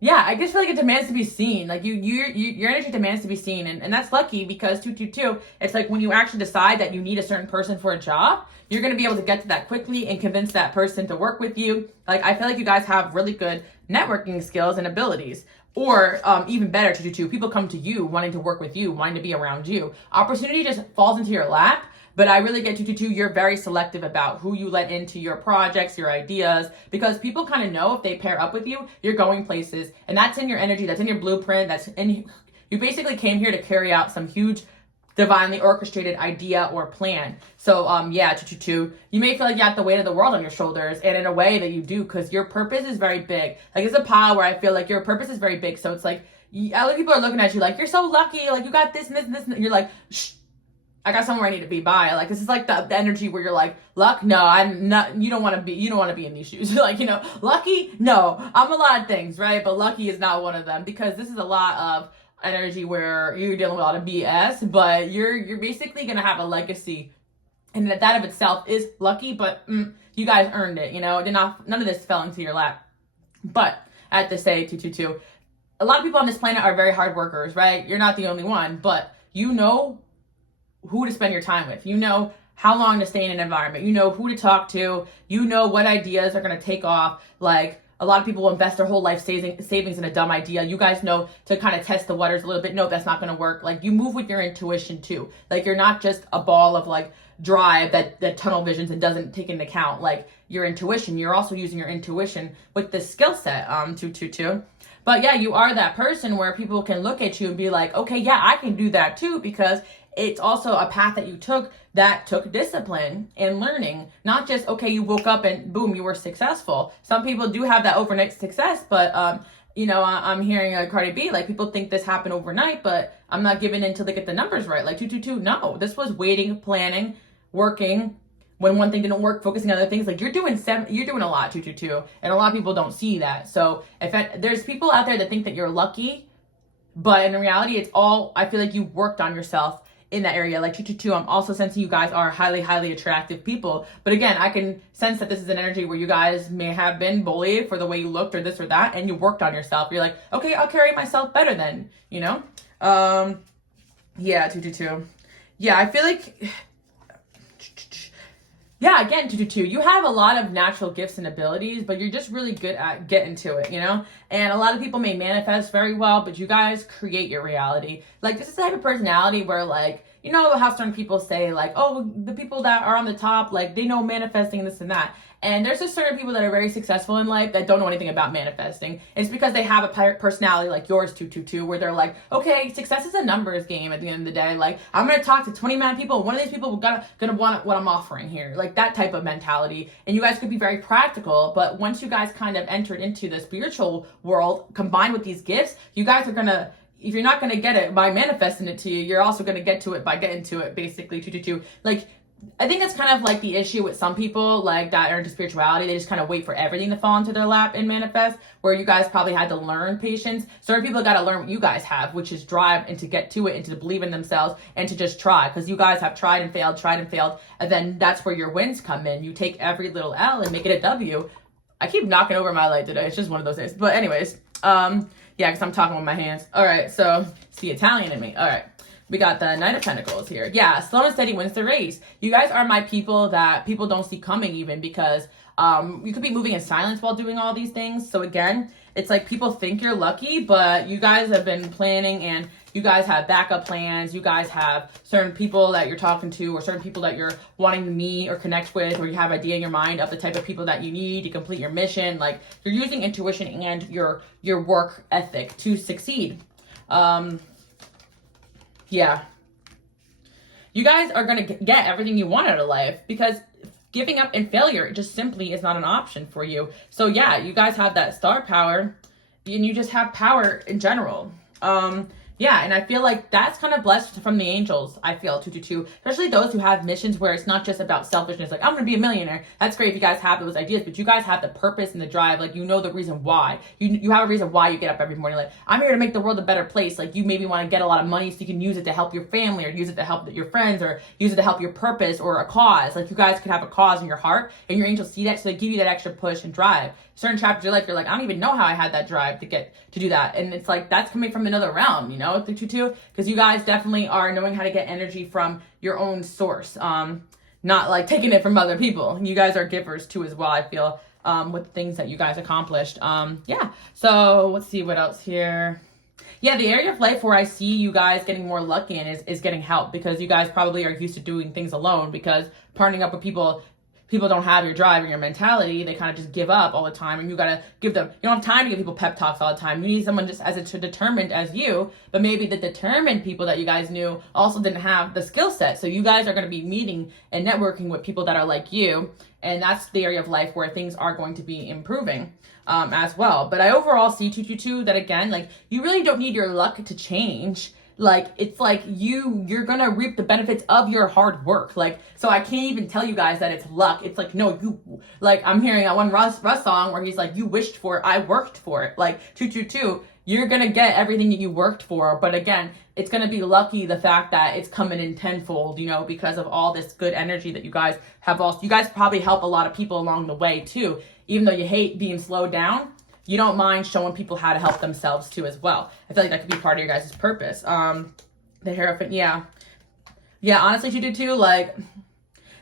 yeah, I just feel like it demands to be seen. Like, your energy demands to be seen. And that's lucky because 222, it's like when you actually decide that you need a certain person for a job, you're going to be able to get to that quickly and convince that person to work with you. Like, I feel like you guys have really good networking skills and abilities. Or even better, 222, people come to you wanting to work with you, wanting to be around you. Opportunity just falls into your lap. But I really get 222, you're very selective about who you let into your projects, your ideas, because people kind of know if they pair up with you, you're going places. And that's in your energy, that's in your blueprint, that's in, you basically came here to carry out some huge, divinely orchestrated idea or plan. So yeah, 222, you may feel like you have the weight of the world on your shoulders, and in a way that you do, because your purpose is very big. Like, it's a power where I feel like your purpose is very big. So it's like, other people are looking at you like, you're so lucky, like, you got this and this and this, and you're like, shh, I got somewhere I need to be by. Like, this is like the energy where you're like, luck? No, I'm not, you don't want to be in these shoes. Like, you know, lucky? No, I'm a lot of things, right? But lucky is not one of them, because this is a lot of energy where you're dealing with a lot of BS, but you're basically going to have a legacy. And that of itself is lucky, but you guys earned it, you know? None of this fell into your lap. But I have to say, 222, a lot of people on this planet are very hard workers, right? You're not the only one, but you know who to spend your time with. You know how long to stay in an environment. You know who to talk to. You know what ideas are going to take off. Like, a lot of people will invest their whole life savings in a dumb idea. You guys know to kind of test the waters a little bit. No, that's not going to work. Like, you move with your intuition too. Like, you're not just a ball of like drive that tunnel visions and doesn't take into account like your intuition. You're also using your intuition with this skill set, 222. But yeah, you are that person where people can look at you and be like, okay, yeah, I can do that too, because it's also a path that you took that took discipline and learning. Not just, okay, you woke up and boom, you were successful. Some people do have that overnight success, but you know, I'm hearing a Cardi B, like, people think this happened overnight, but I'm not giving in until they get the numbers right. Like 222, no, this was waiting, planning, working. When one thing didn't work, focusing on other things. Like, you're doing a lot, 222, and a lot of people don't see that. So there's people out there that think that you're lucky, but in reality, it's all, I feel like you worked on yourself in that area. Like 222, I'm also sensing you guys are highly, highly attractive people. But again, I can sense that this is an energy where you guys may have been bullied for the way you looked or this or that, and you worked on yourself. You're like, okay, I'll carry myself better then, you know? Yeah, 222. Yeah, I feel like, yeah, again, 222, you have a lot of natural gifts and abilities, but you're just really good at getting to it, you know? And a lot of people may manifest very well, but you guys create your reality. Like, this is the type of personality where, like, you know how certain people say, like, oh, the people that are on the top, like, they know manifesting this and that. And there's just certain people that are very successful in life that don't know anything about manifesting. It's because they have a personality like yours, 222, where they're like, okay, success is a numbers game at the end of the day. Like, I'm going to talk to 20 million people. One of these people gonna want what I'm offering here. Like, that type of mentality. And you guys could be very practical, but once you guys kind of entered into the spiritual world, combined with these gifts, you guys are going to, if you're not going to get it by manifesting it to you, you're also going to get to it by getting to it, basically, 222. Like, I think that's kind of like the issue with some people like that are into spirituality. They just kind of wait for everything to fall into their lap and manifest, where you guys probably had to learn patience. Certain people got to learn what you guys have, which is drive and to get to it and to believe in themselves and to just try, because you guys have tried and failed. And then that's where your wins come in. You take every little L and make it a W. I keep knocking over my light today. It's just one of those days. But anyways, yeah, because I'm talking with my hands. All right, so it's the Italian in me. All right. We got the Knight of Pentacles here. Yeah, slow and steady wins the race. You guys are my people that people don't see coming, even because you could be moving in silence while doing all these things. So again, it's like people think you're lucky, but you guys have been planning, and you guys have backup plans. You guys have certain people that you're talking to, or certain people that you're wanting to meet or connect with, or you have an idea in your mind of the type of people that you need to complete your mission. Like, you're using intuition and your work ethic to succeed. Yeah. You guys are going to get everything you want out of life, because giving up and failure just simply is not an option for you. So yeah, you guys have that star power, and you just have power in general. Yeah, and I feel like that's kind of blessed from the angels, I feel, 222. Especially those who have missions where it's not just about selfishness. Like, I'm going to be a millionaire. That's great if you guys have those ideas, but you guys have the purpose and the drive. Like, you know the reason why. You have a reason why you get up every morning. Like, I'm here to make the world a better place. Like, you maybe want to get a lot of money so you can use it to help your family, or use it to help your friends, or use it to help your purpose or a cause. Like, you guys could have a cause in your heart, and your angels see that, so they give you that extra push and drive. Certain chapters of your life, you're like, I don't even know how I had that drive to do that. And it's like, that's coming from another realm, you know, 222, because you guys definitely are knowing how to get energy from your own source, not like taking it from other people. You guys are givers too as well, I feel, with things that you guys accomplished. Yeah, so let's see what else here. Yeah, the area of life where I see you guys getting more lucky in is getting help, because you guys probably are used to doing things alone, because partnering up with people don't have your drive or your mentality. They kind of just give up all the time, and you got to give them, you don't have time to give people pep talks all the time. You need someone just as determined as you, but maybe the determined people that you guys knew also didn't have the skill set. So you guys are going to be meeting and networking with people that are like you, and that's the area of life where things are going to be improving as well. But I overall see 222 that, again, like, you really don't need your luck to change. Like, it's like you're gonna reap the benefits of your hard work. Like, so I can't even tell you guys that it's luck. It's like, no, like, I'm hearing that one Russ song where he's like, you wished for it, I worked for it. Like, 222, you're gonna get everything that you worked for. But again, it's gonna be lucky, the fact that it's coming in tenfold, you know, because of all this good energy that you guys have. Also, you guys probably help a lot of people along the way too. Even though you hate being slowed down, you don't mind showing people how to help themselves too as well. I feel like that could be part of your guys' purpose. The Hierophant, yeah. Yeah, honestly, 222, like,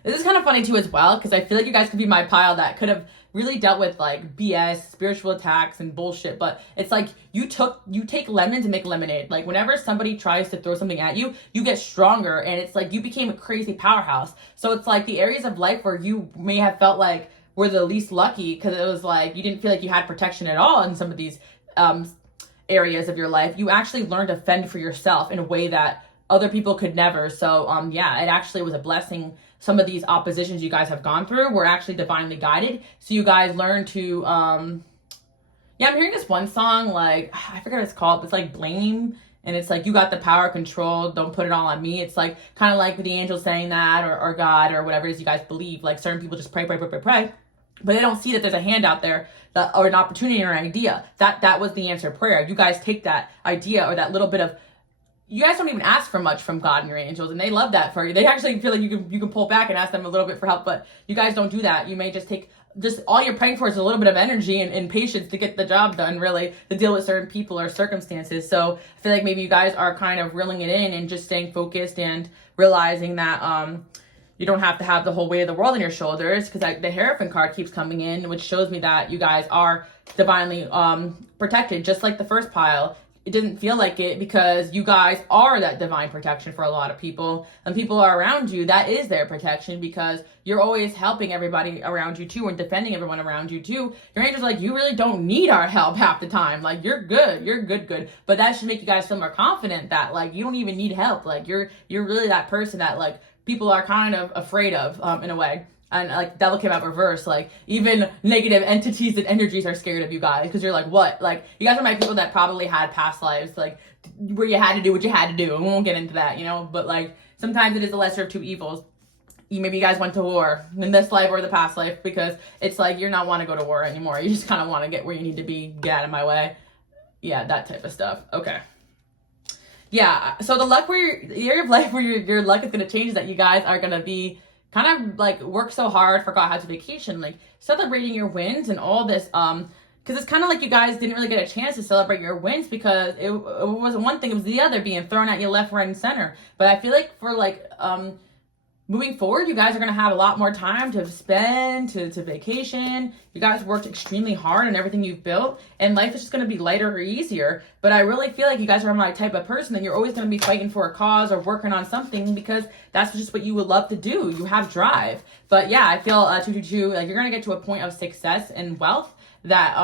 this is kind of funny too as well, because I feel like you guys could be my pile that could have really dealt with like BS, spiritual attacks and bullshit. But it's like you take lemons and make lemonade. Like whenever somebody tries to throw something at you, you get stronger, and it's like you became a crazy powerhouse. So it's like the areas of life where you may have felt like were the least lucky, because it was like you didn't feel like you had protection at all in some of these areas of your life, you actually learned to fend for yourself in a way that other people could never. So yeah, it actually was a blessing. Some of these oppositions you guys have gone through were actually divinely guided. So you guys learned to yeah, I'm hearing this one song, like I forget what it's called, but it's like Blame, and it's like, you got the power, control, don't put it all on me. It's like kind of like the angels saying that, or God, or whatever it is you guys believe. Like certain people just pray, but they don't see that there's a hand out there, that, or an opportunity or an idea. That was the answer prayer. You guys take that idea or that little bit of, you guys don't even ask for much from God and your angels, and they love that for you. They actually feel like you can pull back and ask them a little bit for help, but you guys don't do that. You may just take, just all you're praying for is a little bit of energy and patience to get the job done, really, to deal with certain people or circumstances. So I feel like maybe you guys are kind of reeling it in and just staying focused and realizing that you don't have to have the whole weight of the world on your shoulders, because like the Hierophant card keeps coming in, which shows me that you guys are divinely protected, just like the first pile. It didn't feel like it because you guys are that divine protection for a lot of people, and people are around you. That is their protection, because you're always helping everybody around you too, and defending everyone around you too. Your angels are like, you really don't need our help half the time. Like you're good. But that should make you guys feel more confident that like you don't even need help. Like you're really that person that like people are kind of afraid of in a way. And like Devil came out reverse, like even negative entities and energies are scared of you guys, because you're like, what? Like you guys are my people that probably had past lives, like where you had to do what you had to do, and we won't get into that, you know. But like sometimes it is the lesser of two evils. Maybe you guys went to war in this life or the past life, because it's like you're not want to go to war anymore. You just kind of want to get where you need to be, get out of my way. Yeah, that type of stuff. Okay. Yeah, so the area of life where your luck is going to change is that you guys are going to be kind of like work so hard, forgot how to vacation, like celebrating your wins and all this, because it's kind of like you guys didn't really get a chance to celebrate your wins, because it wasn't one thing, it was the other being thrown at you left, right, and center. But I feel like for like moving forward, you guys are going to have a lot more time to spend, to vacation. You guys worked extremely hard on everything you've built, and life is just going to be lighter or easier. But I really feel like you guys are my type of person that you're always going to be fighting for a cause or working on something, because that's just what you would love to do. You have drive. But yeah, I feel 222, like you're going to get to a point of success and wealth that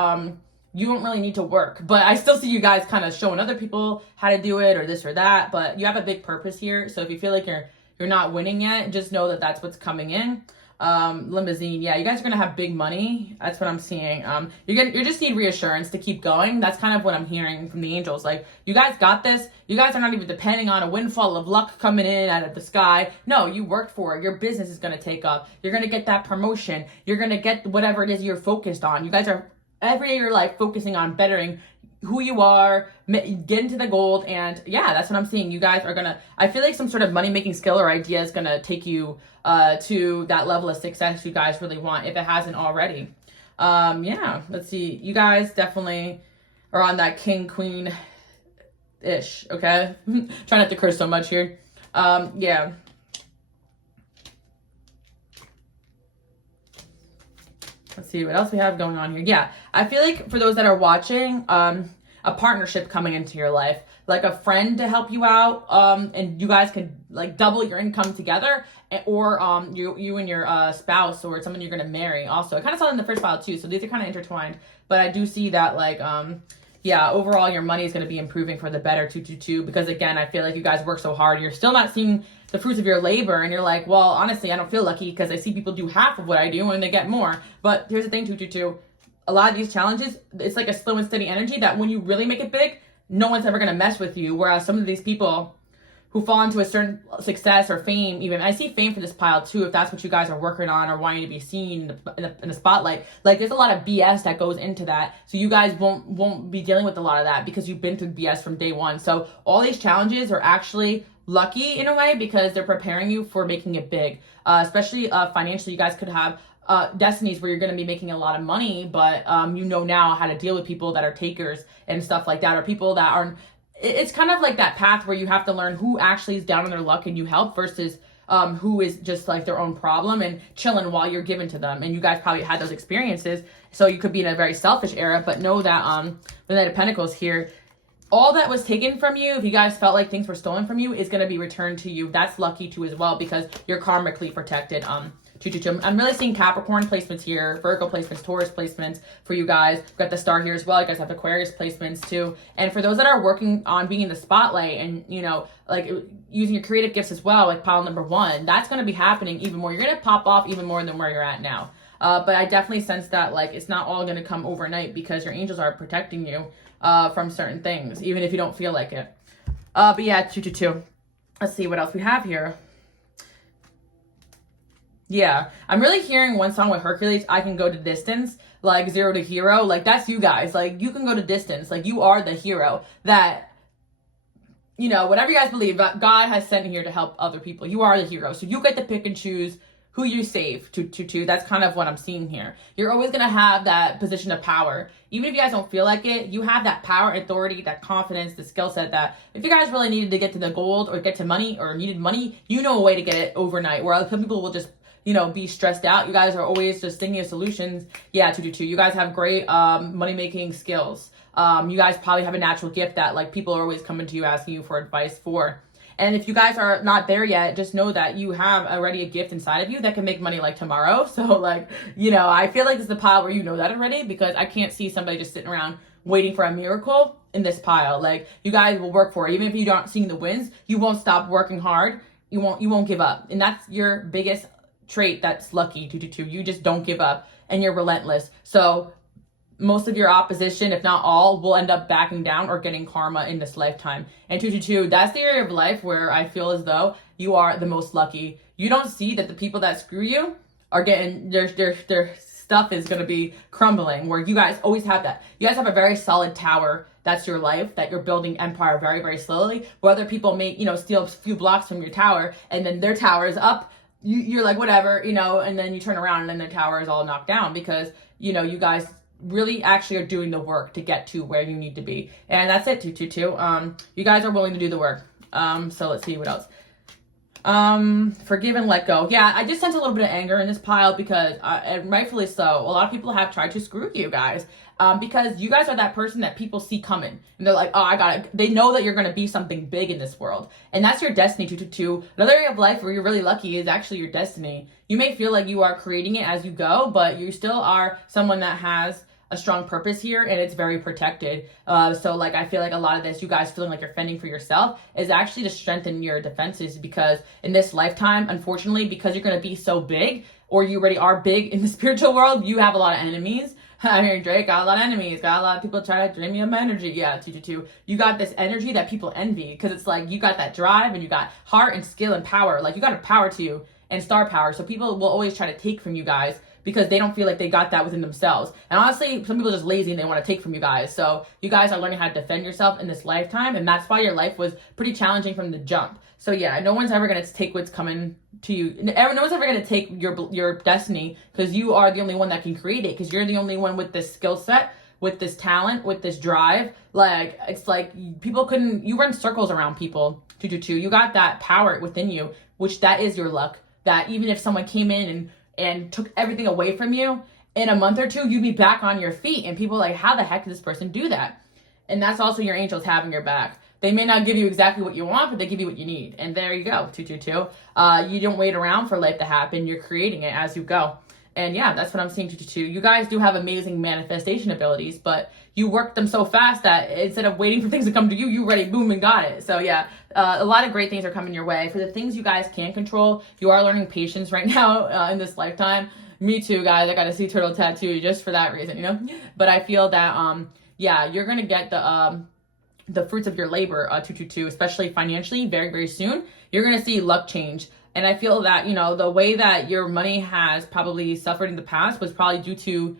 you don't really need to work. But I still see you guys kind of showing other people how to do it or this or that. But you have a big purpose here. So if you feel like you're not winning yet, just know that that's what's coming in. Limousine, yeah, you guys are gonna have big money. That's what I'm seeing. You just need reassurance to keep going. That's kind of what I'm hearing from the angels. Like, you guys got this. You guys are not even depending on a windfall of luck coming in out of the sky. No, you worked for it. Your business is gonna take off. You're gonna get that promotion. You're gonna get whatever it is you're focused on. You guys are every day of your life focusing on bettering who you are, get into the gold, and yeah, that's what I'm seeing. You guys are gonna, I feel like some sort of money-making skill or idea is gonna take you to that level of success you guys really want, if it hasn't already. Yeah, let's see. You guys definitely are on that king-queen-ish, okay? Try not to curse so much here. Yeah. Let's see what else we have going on here. Yeah, I feel like for those that are watching, a partnership coming into your life, like a friend to help you out, and you guys can like double your income together, or you and your spouse or someone you're gonna marry. Also, I kind of saw it in the first file too, so these are kind of intertwined. But I do see that like yeah, overall your money is gonna be improving for the better, 222, because again, I feel like you guys work so hard, you're still not seeing the fruits of your labor, and you're like, well, honestly, I don't feel lucky because I see people do half of what I do and they get more. But here's the thing, 222, a lot of these challenges, it's like a slow and steady energy that when you really make it big, no one's ever going to mess with you. Whereas some of these people who fall into a certain success or fame, even, I see fame for this pile too, if that's what you guys are working on or wanting to be seen in the spotlight. Like, there's a lot of BS that goes into that. So you guys won't be dealing with a lot of that because you've been through BS from day one. So all these challenges are actually lucky in a way, because they're preparing you for making it big. Especially financially, you guys could have destinies where you're going to be making a lot of money, but you know now how to deal with people that are takers and stuff like that, or people that aren't. It's kind of like that path where you have to learn who actually is down on their luck and you help, versus who is just like their own problem and chilling while you're giving to them. And you guys probably had those experiences. So you could be in a very selfish era, but know that the Knight of Pentacles here, all that was taken from you, if you guys felt like things were stolen from you, is going to be returned to you. That's lucky too as well, because you're karmically protected. 222. I'm really seeing Capricorn placements here, Virgo placements, Taurus placements for you guys. We've got the star here as well. You guys have Aquarius placements too. And for those that are working on being in the spotlight and, you know, like using your creative gifts as well, like pile number 1, that's going to be happening even more. You're going to pop off even more than where you're at now. But I definitely sense that like it's not all going to come overnight, because your angels are protecting you from certain things, even if you don't feel like it. But yeah, 222. Let's see what else we have here. Yeah, I'm really hearing one song with Hercules, I Can Go to Distance, like Zero to Hero. Like, that's you guys. Like, you can go to distance. Like, you are the hero that, you know, whatever you guys believe, God has sent here to help other people. You are the hero. So you get to pick and choose who you save. That's kind of what I'm seeing here. You're always going to have that position of power. Even if you guys don't feel like it, you have that power, authority, that confidence, the skill set that if you guys really needed to get to the gold or get to money or needed money, you know a way to get it overnight, where other people will just, you know, be stressed out. You guys are always just thinking of solutions. Yeah, 222. You guys have great money-making skills. You guys probably have a natural gift that like people are always coming to you asking you for advice for. And if you guys are not there yet, just know that you have already a gift inside of you that can make money like tomorrow. So like, you know, I feel like this is the pile where you know that already, because I can't see somebody just sitting around waiting for a miracle in this pile. Like, you guys will work for it. Even if you aren't seeing the wins, you won't stop working hard. You won't give up. And that's your biggest trait that's lucky, 222. You just don't give up and you're relentless. So most of your opposition, if not all, will end up backing down or getting karma in this lifetime. And 222, that's the area of life where I feel as though you are the most lucky. You don't see that the people that screw you are getting their stuff is going to be crumbling, where you guys always have that. You guys have a very solid tower. That's your life, that you're building empire very, very slowly. Where other people may, you know, steal a few blocks from your tower and then their tower is up. You're like, whatever, you know, and then you turn around and then the tower is all knocked down, because, you know, you guys really actually are doing the work to get to where you need to be. And that's it, 222. You guys are willing to do the work. So let's see what else. Forgive and let go. Yeah, I just sense a little bit of anger in this pile, because and rightfully so, a lot of people have tried to screw you guys. Because you guys are that person that people see coming, and they're like, oh, they know that you're going to be something big in this world. And that's your destiny, 222. Another area of life where you're really lucky is actually your destiny. You may feel like you are creating it as you go, but you still are someone that has a strong purpose here, and it's very protected. So like, I feel like a lot of this, you guys feeling like you're fending for yourself, is actually to strengthen your defenses, because in this lifetime, unfortunately, because you're going to be so big, or you already are big in the spiritual world, you have a lot of enemies. I'm hearing Drake got a lot of enemies, got a lot of people trying to drain me of my energy. Yeah, 222. You got this energy that people envy, because it's like you got that drive and you got heart and skill and power. Like, you got a power to you and star power. So people will always try to take from you guys, because they don't feel like they got that within themselves. And honestly, some people are just lazy and they want to take from you guys. So you guys are learning how to defend yourself in this lifetime, and that's why your life was pretty challenging from the jump. So yeah, no one's ever going to take what's coming to you. No one's ever going to take your destiny, because you are the only one that can create it, because you're the only one with this skill set, with this talent, with this drive. Like, it's like you run circles around people, 222. You got that power within you, which that is your luck, that even if someone came in and took everything away from you, in a month or two, you'd be back on your feet. And people are like, how the heck did this person do that? And that's also your angels having your back. They may not give you exactly what you want, but they give you what you need. And there you go, 222. You don't wait around for life to happen. You're creating it as you go. And yeah, that's what I'm seeing, 222. You guys do have amazing manifestation abilities, but you work them so fast that instead of waiting for things to come to you, you already boom and got it. So yeah, a lot of great things are coming your way. For the things you guys can control, you are learning patience right now in this lifetime. Me too, guys. I got a sea turtle tattoo just for that reason, you know? But I feel that, yeah, you're going to get the fruits of your labor, 222, especially financially, very, very soon. You're going to see luck change. And I feel that, you know, the way that your money has probably suffered in the past was probably due to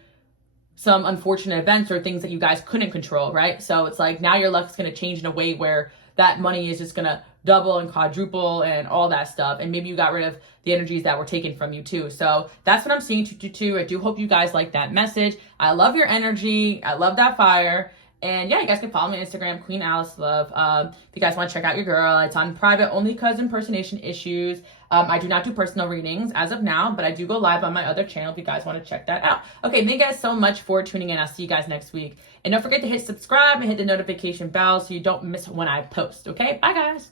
some unfortunate events or things that you guys couldn't control, right? So it's like now your luck is going to change in a way where that money is just going to double and quadruple and all that stuff. And maybe you got rid of the energies that were taken from you too. So that's what I'm seeing, 222. I do hope you guys like that message. I love your energy. I love that fire. And yeah, you guys can follow me on Instagram, Queenalicelove. If you guys want to check out your girl, it's on private only because impersonation issues. I do not do personal readings as of now, but I do go live on my other channel if you guys want to check that out. Okay, thank you guys so much for tuning in. I'll see you guys next week. And don't forget to hit subscribe and hit the notification bell so you don't miss when I post. Okay, bye guys.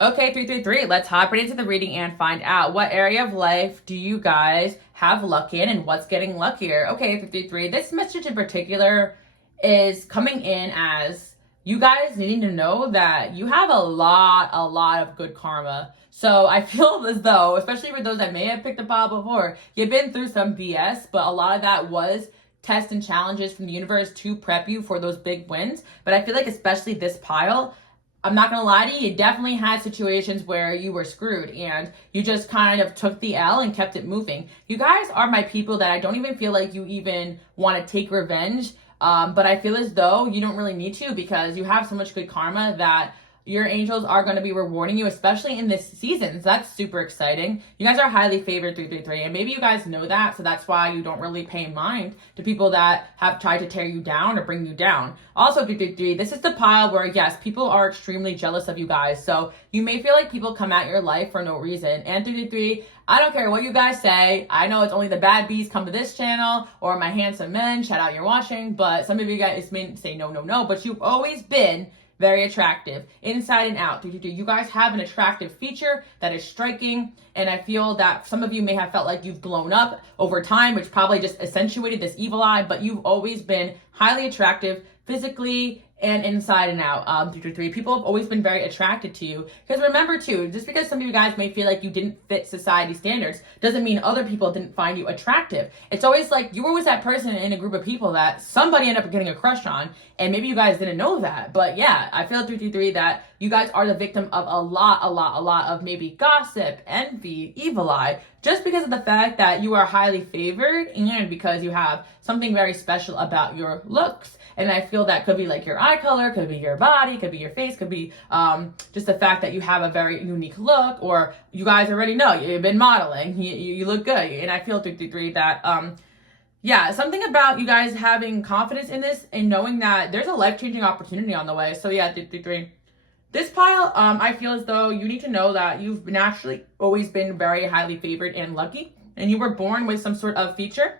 Okay, 333, let's hop right into the reading and find out what area of life do you guys have luck in and what's getting luckier. Okay, 333, this message in particular is coming in as you guys needing to know that you have a lot of good karma. So I feel as though, especially for those that may have picked a pile before, you've been through some BS, but a lot of that was tests and challenges from the universe to prep you for those big wins. But I feel like especially this pile, I'm not gonna lie to you, you definitely had situations where you were screwed and you just kind of took the L and kept it moving. You guys are my people that I don't even feel like you even want to take revenge, but I feel as though you don't really need to because you have so much good karma that your angels are going to be rewarding you, especially in this season. So that's super exciting. You guys are highly favored 333, and maybe you guys know that, so that's why you don't really pay mind to people that have tried to tear you down or bring you down. Also, 333, this is the pile where, yes, people are extremely jealous of you guys, so you may feel like people come at your life for no reason. And 333, I don't care what you guys say. I know it's only the bad bees come to this channel, or my handsome men, shout out you're watching, but some of you guys may say no, but you've always been very attractive, inside and out. You guys have an attractive feature that is striking, and I feel that some of you may have felt like you've blown up over time, which probably just accentuated this evil eye, but you've always been highly attractive physically and inside and out. 333, people have always been very attracted to you. Because remember too, just because some of you guys may feel like you didn't fit society standards doesn't mean other people didn't find you attractive. It's always like you were always that person in a group of people that somebody ended up getting a crush on, and maybe you guys didn't know that. But yeah, I feel 333 that you guys are the victim of a lot of maybe gossip, envy, evil eye, just because of the fact that you are highly favored and because you have something very special about your looks. And I feel that could be like your eye color, could be your body, could be your face, could be just the fact that you have a very unique look, or you guys already know you've been modeling, you look good. And I feel 333 that yeah, something about you guys having confidence in this and knowing that there's a life-changing opportunity on the way. So yeah, 333. This pile, I feel as though you need to know that you've naturally always been very highly favored and lucky, and you were born with some sort of feature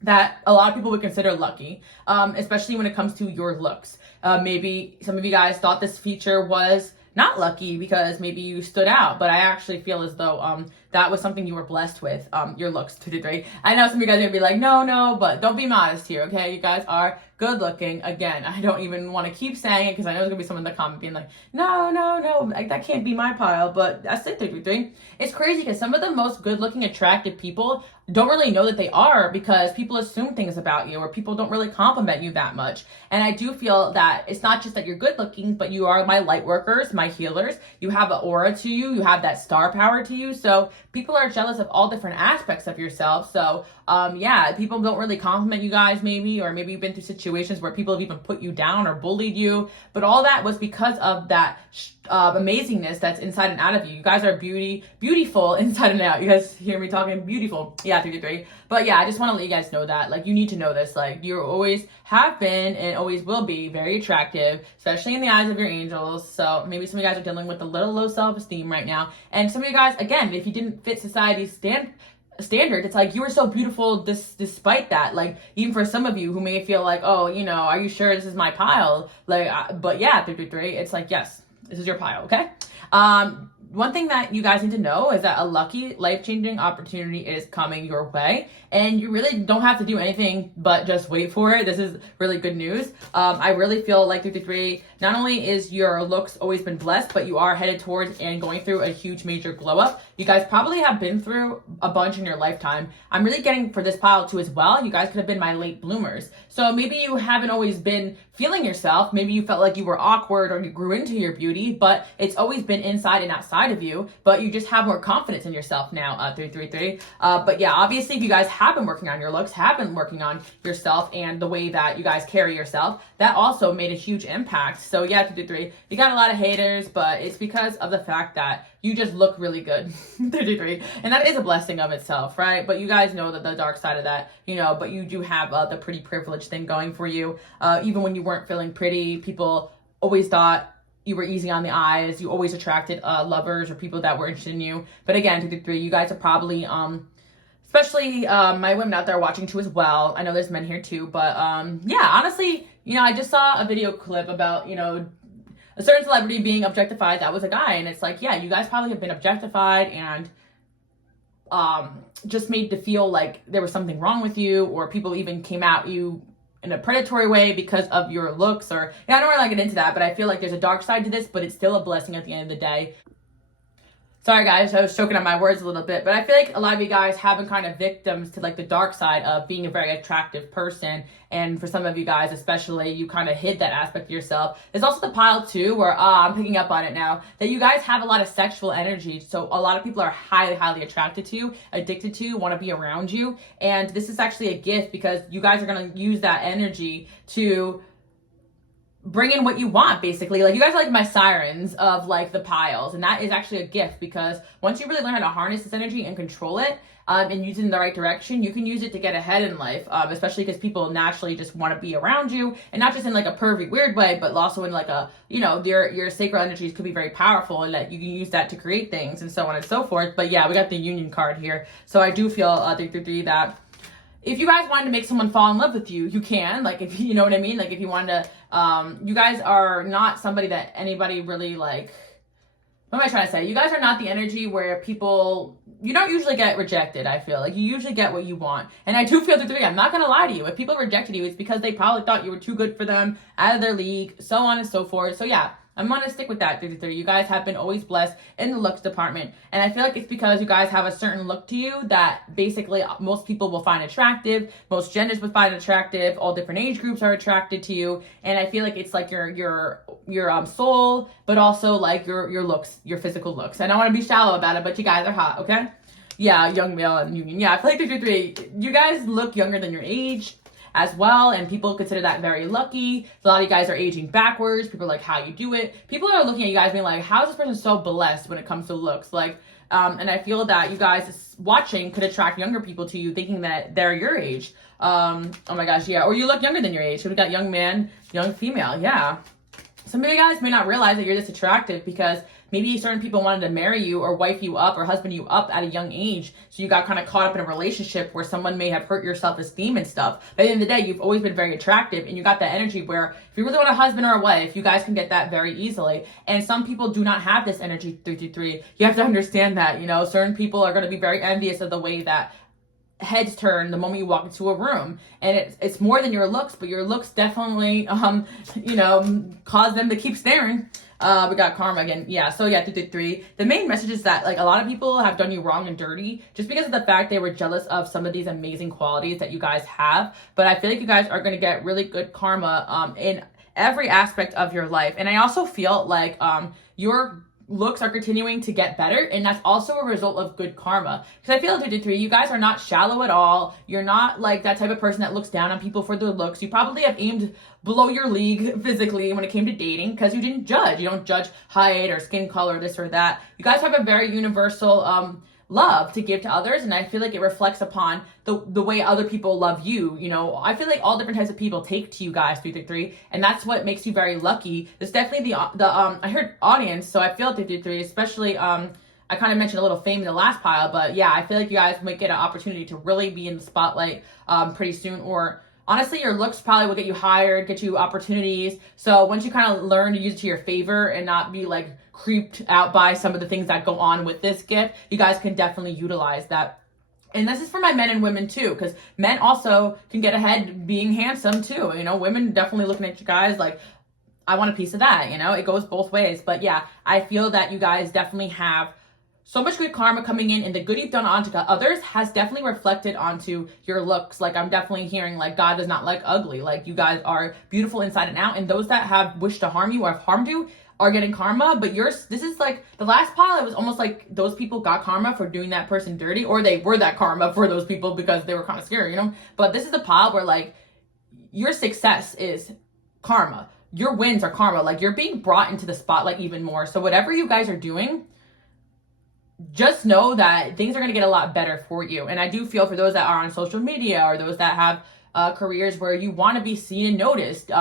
that a lot of people would consider lucky, especially when it comes to your looks. Maybe some of you guys thought this feature was not lucky because maybe you stood out, but I actually feel as though that was something you were blessed with, your looks, 2-3. I know some of you guys are gonna be like, no, but don't be modest here, okay? You guys are good looking. Again, I don't even want to keep saying it because I know there's gonna be someone in the comment being like, no, like, that can't be my pile, but that's it, 3. It's crazy because some of the most good looking, attractive people don't really know that they are because people assume things about you or people don't really compliment you that much. And I do feel that it's not just that you're good looking, but you are my light workers, my healers. You have an aura to you. You have that star power to you. So people are jealous of all different aspects of yourself. So yeah, people don't really compliment you guys maybe, or maybe you've been through situations where people have even put you down or bullied you. But all that was because of that amazingness that's inside and out of you. You guys are beautiful inside and out. You guys hear me talking beautiful. Yeah, 3. But yeah, I just want to let you guys know that, like, you need to know this. Like, you always have been and always will be very attractive, especially in the eyes of your angels. So maybe some of you guys are dealing with a little low self-esteem right now. And some of you guys, again, if you didn't fit society's standard, it's like you were so beautiful despite that. Like, even for some of you who may feel like, oh, you know, are you sure this is my pile? Like, but yeah, 3, it's like, yes, this is your pile, okay? One thing that you guys need to know is that a lucky, life-changing opportunity is coming your way, and you really don't have to do anything but just wait for it. This is really good news. I really feel like 3, not only is your looks always been blessed, but you are headed towards and going through a huge major glow up. You guys probably have been through a bunch in your lifetime. I'm really getting for this pile too as well. You guys could have been my late bloomers. So maybe you haven't always been feeling yourself. Maybe you felt like you were awkward or you grew into your beauty, but it's always been inside and outside side of you, but you just have more confidence in yourself now, 333. But yeah, obviously if you guys have been working on your looks, have been working on yourself and the way that you guys carry yourself, that also made a huge impact. So yeah, 333, you got a lot of haters, but it's because of the fact that you just look really good, 333. And that is a blessing of itself, right? But you guys know that the dark side of that, you know, but you do have the pretty privilege thing going for you. Even when you weren't feeling pretty, people always thought you were easy on the eyes. You always attracted lovers or people that were interested in you. But again, 223, you guys are probably, especially my women out there watching too as well. I know there's men here too, but yeah, honestly, you know, I just saw a video clip about, you know, a certain celebrity being objectified. That was a guy, and it's like, yeah, you guys probably have been objectified and just made to feel like there was something wrong with you, or people even came at you in a predatory way because of your looks, or yeah, I don't really get into that, but I feel like there's a dark side to this, but it's still a blessing at the end of the day. Sorry guys, I was choking on my words a little bit, but I feel like a lot of you guys have been kind of victims to like the dark side of being a very attractive person. And for some of you guys, especially, you kind of hid that aspect of yourself. There's also the pile too, where I'm picking up on it now, that you guys have a lot of sexual energy. So a lot of people are highly, highly attracted to you, addicted to you, want to be around you. And this is actually a gift because you guys are going to use that energy to bring in what you want, basically. Like, you guys are like my sirens of like the piles, and that is actually a gift, because once you really learn how to harness this energy and control it and use it in the right direction, you can use it to get ahead in life, especially because people naturally just want to be around you, and not just in like a pervy weird way, but also in like a, you know, your sacral energies could be very powerful, and that you can use that to create things and so on and so forth. But yeah, we got the union card here, so I do feel 333 that if you guys wanted to make someone fall in love with you, you can. Like, if you know what I mean? Like, if you wanted to, you guys are not somebody that anybody really, like, what am I trying to say? You guys are not the energy where people, you don't usually get rejected, I feel. Like, you usually get what you want. And I do feel I'm not going to lie to you. If people rejected you, it's because they probably thought you were too good for them, out of their league, so on and so forth. So yeah, I'm going to stick with that, 333. You guys have been always blessed in the looks department. And I feel like it's because you guys have a certain look to you that basically most people will find attractive. Most genders will find attractive. All different age groups are attracted to you. And I feel like it's like your soul, but also like your looks, your physical looks. And I want to be shallow about it, but you guys are hot, okay? Yeah, young male and union. Yeah, I feel like 333, you guys look younger than your age as well, and people consider that very lucky. A lot of you guys are aging backwards. People are like, how you do it? People are looking at you guys being like, how is this person so blessed when it comes to looks? Like, and I feel that you guys watching could attract younger people to you, thinking that they're your age. Oh my gosh, yeah. Or you look younger than your age. So we got young man, young female, yeah. Some of you guys may not realize that you're this attractive because maybe certain people wanted to marry you or wife you up or husband you up at a young age. So you got kind of caught up in a relationship where someone may have hurt your self-esteem and stuff. But at the end of the day, you've always been very attractive, and you got that energy where if you really want a husband or a wife, you guys can get that very easily. And some people do not have this energy, 333. You have to understand that, you know, certain people are going to be very envious of the way that heads turn the moment you walk into a room, and it's more than your looks, but your looks definitely you know, cause them to keep staring. We got karma again. Yeah, so yeah, 333. The main message is that like a lot of people have done you wrong and dirty just because of the fact they were jealous of some of these amazing qualities that you guys have. But I feel like you guys are going to get really good karma in every aspect of your life. And I also feel like your looks are continuing to get better, and that's also a result of good karma. Because I feel like 333, you guys are not shallow at all. You're not like that type of person that looks down on people for their looks. You probably have aimed below your league physically when it came to dating because you didn't judge. You don't judge height or skin color, this or that. You guys have a very universal love to give to others, and I feel like it reflects upon the way other people love you. You know, I feel like all different types of people take to you guys, 333, and that's what makes you very lucky. It's definitely the I heard audience, so I feel 333, especially I kind of mentioned a little fame in the last pile, but yeah, I feel like you guys might get an opportunity to really be in the spotlight pretty soon, or honestly, your looks probably will get you hired, get you opportunities. So once you kind of learn to use it to your favor and not be like creeped out by some of the things that go on with this gift, you guys can definitely utilize that. And this is for my men and women too, because men also can get ahead being handsome too. You know, women definitely looking at you guys like, I want a piece of that, you know, it goes both ways. But yeah, I feel that you guys definitely have so much good karma coming in, and the good you've done onto others has definitely reflected onto your looks. Like, I'm definitely hearing like God does not like ugly. Like, you guys are beautiful inside and out, and those that have wished to harm you or have harmed you are getting karma. But this is like the last pile. It was almost like those people got karma for doing that person dirty, or they were that karma for those people because they were kind of scary, you know. But this is the pile where like your success is karma, your wins are karma. Like, you're being brought into the spotlight even more. So whatever you guys are doing, just know that things are going to get a lot better for you. And I do feel for those that are on social media or those that have careers where you want to be seen and noticed,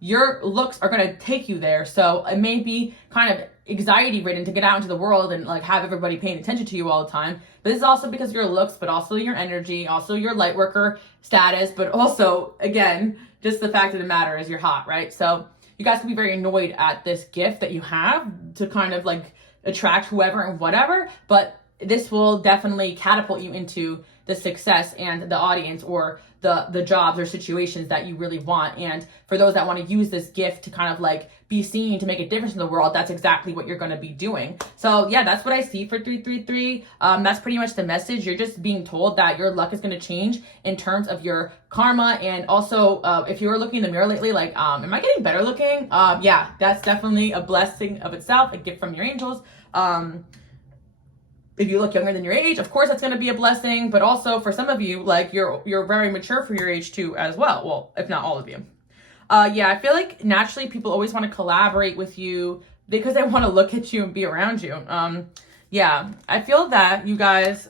your looks are going to take you there. So it may be kind of anxiety ridden to get out into the world and like have everybody paying attention to you all the time. But this is also because of your looks, but also your energy, also your light worker status, but also, again, just the fact of the matter is you're hot, right? So you guys can be very annoyed at this gift that you have to kind of like attract whoever and whatever, but this will definitely catapult you into the success and the audience or the jobs or situations that you really want. And for those that want to use this gift to kind of like be seen, to make a difference in the world, that's exactly what you're going to be doing. So yeah, that's what I see for 333. That's pretty much the message. You're just being told that your luck is going to change in terms of your karma. And also, if you were looking in the mirror lately, like, am I getting better looking? Yeah, that's definitely a blessing of itself, a gift from your angels. If you look younger than your age, of course, that's going to be a blessing. But also for some of you, like, you're very mature for your age too as well. Well, if not all of you. Yeah, I feel like naturally people always want to collaborate with you because they want to look at you and be around you. Yeah, I feel that you guys,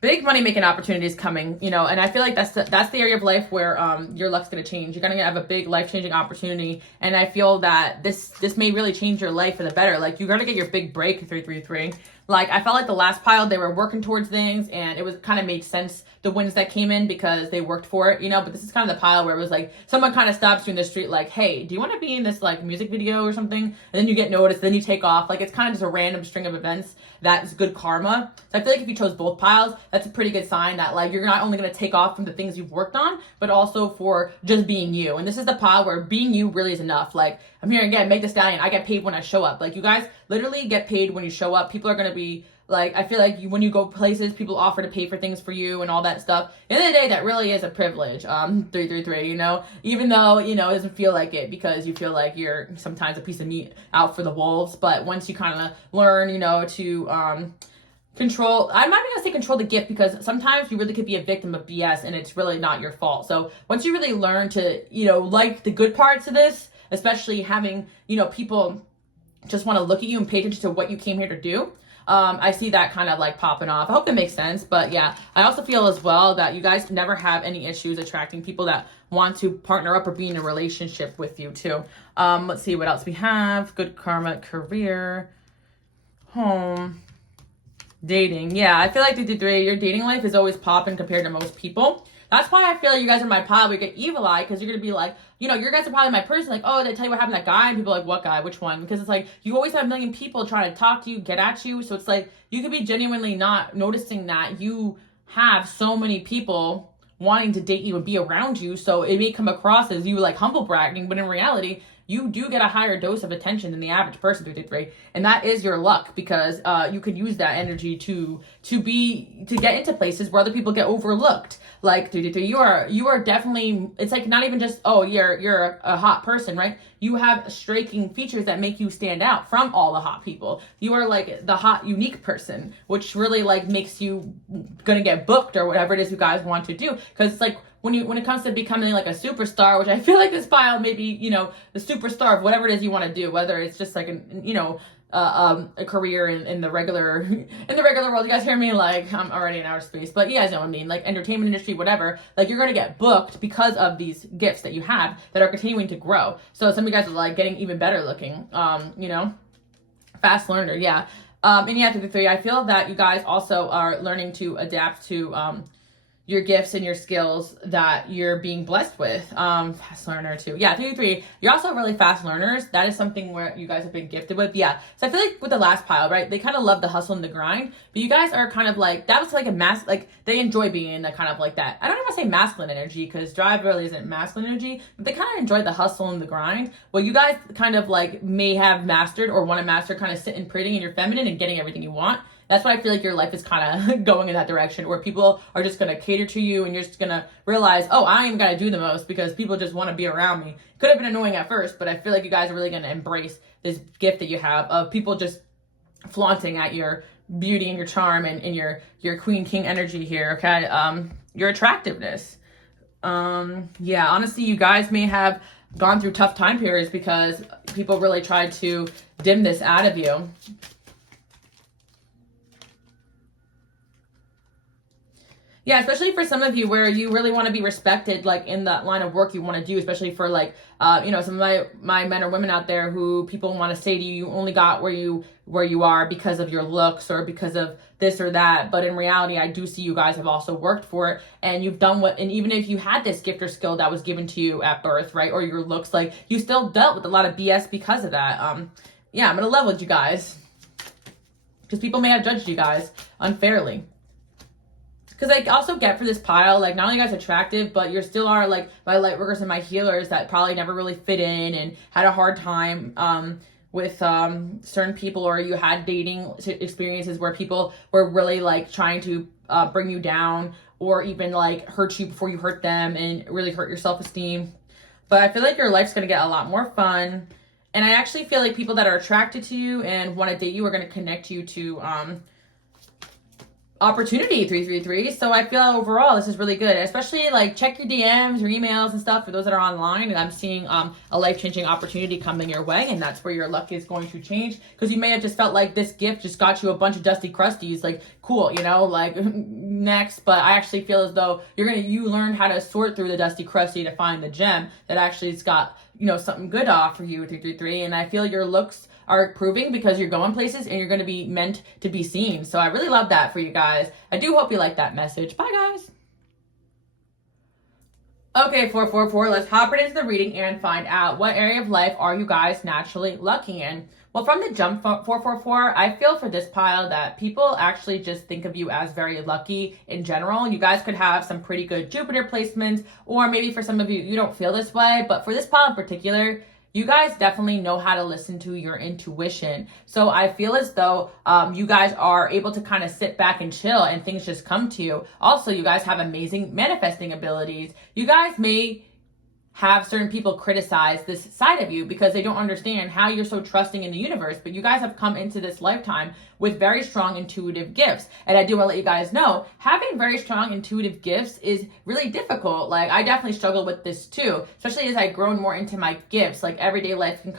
big money making opportunities coming, you know, and I feel like that's the area of life where your luck's going to change. You're going to have a big life-changing opportunity, and I feel that this may really change your life for the better. Like, you're going to get your big break in 333. Like, I felt like the last pile, they were working towards things, and it was kind of made sense, the wins that came in, because they worked for it, you know. But this is kind of the pile where it was like someone kind of stops you in the street like, hey, do you want to be in this like music video or something? And then you get noticed, then you take off. Like, it's kind of just a random string of events that is good karma. So I feel like if you chose both piles, that's a pretty good sign that like you're not only going to take off from the things you've worked on, but also for just being you. And this is the pile where being you really is enough. Like, I'm here again, Meg the Stallion, I get paid when I show up. Like, you guys literally get paid when you show up. People are going to be like, I feel like when you go places, people offer to pay for things for you and all that stuff. At the end of the day, that really is a privilege. 333, you know, even though, you know, it doesn't feel like it because you feel like you're sometimes a piece of meat out for the wolves. But once you kind of learn, you know, to control, I'm not even gonna say control the gift, because sometimes you really could be a victim of BS and it's really not your fault. So once you really learn to, you know, like the good parts of this, especially having, you know, people just want to look at you and pay attention to what you came here to do. I see that kind of like popping off. I hope that makes sense. But yeah, I also feel as well that you guys never have any issues attracting people that want to partner up or be in a relationship with you too. Let's see what else we have. Good karma, career, home, dating. Yeah, I feel like 333, your dating life is always popping compared to most people. That's why I feel like you guys are my pile. We get evil eye, because you're going to be like, you know, you guys are probably my person. Like, oh, did I tell you what happened to that guy? And people are like, what guy? Which one? Because it's like, you always have a million people trying to talk to you, get at you. So it's like, you could be genuinely not noticing that you have so many people wanting to date you and be around you. So it may come across as you like humble bragging, but in reality, you do get a higher dose of attention than the average person, 333, and that is your luck, because you could use that energy to get into places where other people get overlooked. Like 333, you are definitely, it's like not even just, oh, you're a hot person, right? You have striking features that make you stand out from all the hot people. You are like the hot, unique person, which really like makes you gonna get booked or whatever it is you guys want to do. Because it's like, when it comes to becoming like a superstar, which I feel like this pile may be, you know, the superstar of whatever it is you want to do, whether it's just like a career in the regular world. You guys hear me? Like, I'm already in outer space, but you guys know what I mean, like entertainment industry, whatever. Like, you're gonna get booked because of these gifts that you have that are continuing to grow. So some of you guys are like getting even better looking. You know, fast learner, yeah. And yeah, 333, I feel that you guys also are learning to adapt to your gifts and your skills that you're being blessed with. Fast learner too. Yeah, 333. You're also really fast learners. That is something where you guys have been gifted with. Yeah. So I feel like with the last pile, right? They kind of love the hustle and the grind, but you guys are kind of like, that was like a like they enjoy being in the kind of like that. I don't even want to say masculine energy because drive really isn't masculine energy, but they kind of enjoy the hustle and the grind. Well, you guys kind of like may have mastered or want to master kind of sitting pretty in your feminine and getting everything you want. That's why I feel like your life is kind of going in that direction where people are just going to cater to you and you're just going to realize, oh, I ain't got to do the most because people just want to be around me. Could have been annoying at first, but I feel like you guys are really going to embrace this gift that you have of people just flaunting at your beauty and your charm and your queen king energy here, okay? Your attractiveness. Yeah, honestly, you guys may have gone through tough time periods because people really tried to dim this out of you. Yeah, especially for some of you where you really want to be respected, like in that line of work you want to do, especially for like, some of my men or women out there who people want to say to you, you only got where you are because of your looks or because of this or that. But in reality, I do see you guys have also worked for it and you've done and even if you had this gift or skill that was given to you at birth, right? Or your looks, like you still dealt with a lot of BS because of that. Yeah, I'm going to level with you guys because people may have judged you guys unfairly. Because I also get for this pile, like, not only you guys attractive, but you still are, like, my light workers and my healers that probably never really fit in and had a hard time with certain people, or you had dating experiences where people were really, like, trying to bring you down or even, like, hurt you before you hurt them and really hurt your self-esteem. But I feel like your life's going to get a lot more fun. And I actually feel like people that are attracted to you and want to date you are going to connect you to opportunity 333. So I feel overall this is really good, especially like check your DMs, your emails and stuff for those that are online. And I'm seeing a life-changing opportunity coming your way, and that's where your luck is going to change, because you may have just felt like this gift just got you a bunch of dusty crusties, like cool, like next. But I actually feel as though you learn how to sort through the dusty crusty to find the gem that actually has got something good to offer you 333. And I feel your looks are proving because you're going places and you're going to be meant to be seen. So I really love that for you guys. I do hope you like that message. Bye, guys. Okay, 444, let's hop right into the reading and find out what area of life are you guys naturally lucky in. Well, from the jump 444, I feel for this pile that people actually just think of you as very lucky in general. You guys could have some pretty good Jupiter placements, or maybe for some of you, you don't feel this way. But for this pile in particular, you guys definitely know how to listen to your intuition. So I feel as though you guys are able to kind of sit back and chill and things just come to you. Also, you guys have amazing manifesting abilities. You guys may have certain people criticize this side of you because they don't understand how you're so trusting in the universe, but you guys have come into this lifetime with very strong intuitive gifts. And I do want to let you guys know, having very strong intuitive gifts is really difficult. Like, I definitely struggle with this too, especially as I've grown more into my gifts. Like, everyday life can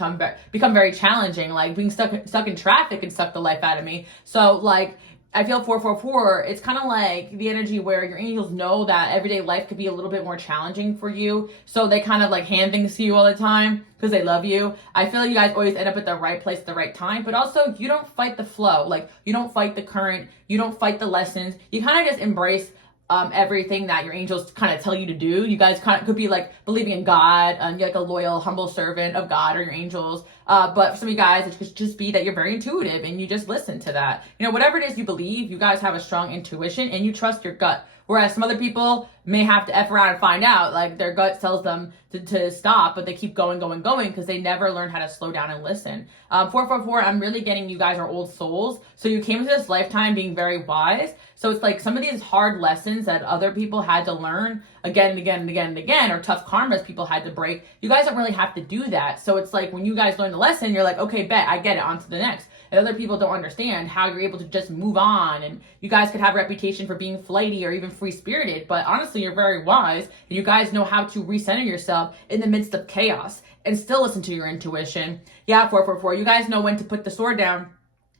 become very challenging. Like, being stuck in traffic can suck the life out of me. So, like, I feel 444, it's kind of like the energy where your angels know that everyday life could be a little bit more challenging for you. So they kind of like hand things to you all the time because they love you. I feel like you guys always end up at the right place at the right time, but also you don't fight the flow. Like, you don't fight the current. You don't fight the lessons. You kind of just embrace everything that your angels kind of tell you to do. You guys kind of could be like believing in God, you're like a loyal, humble servant of God or your angels. But for some of you guys, it could just be that you're very intuitive and you just listen to that. Whatever it is you believe, you guys have a strong intuition and you trust your gut. Whereas some other people may have to F around and find out, like their gut tells them to stop, but they keep going because they never learn how to slow down and listen. 444, I'm really getting you guys are old souls. So you came into this lifetime being very wise. So it's like some of these hard lessons that other people had to learn again and again and again and again, or tough karmas people had to break. You guys don't really have to do that. So it's like when you guys learn the lesson, you're like, okay, bet, I get it, on to the next. And other people don't understand how you're able to just move on. And you guys could have a reputation for being flighty or even free-spirited, but honestly, you're very wise. And you guys know how to recenter yourself in the midst of chaos and still listen to your intuition. Yeah, 444, you guys know when to put the sword down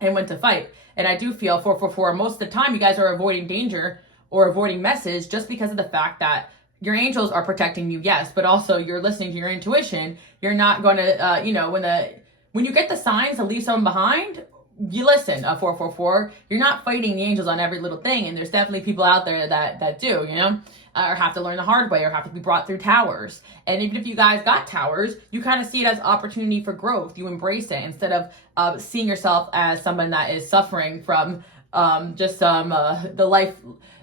and when to fight. And I do feel 444, most of the time you guys are avoiding danger or avoiding message just because of the fact that your angels are protecting you, yes, but also you're listening to your intuition. You're not going to, when you get the signs to leave someone behind, you listen, 444, you're not fighting the angels on every little thing. And there's definitely people out there that do, you know, or have to learn the hard way, or have to be brought through towers. And even if you guys got towers, you kind of see it as opportunity for growth. You embrace it instead of seeing yourself as someone that is suffering from the life,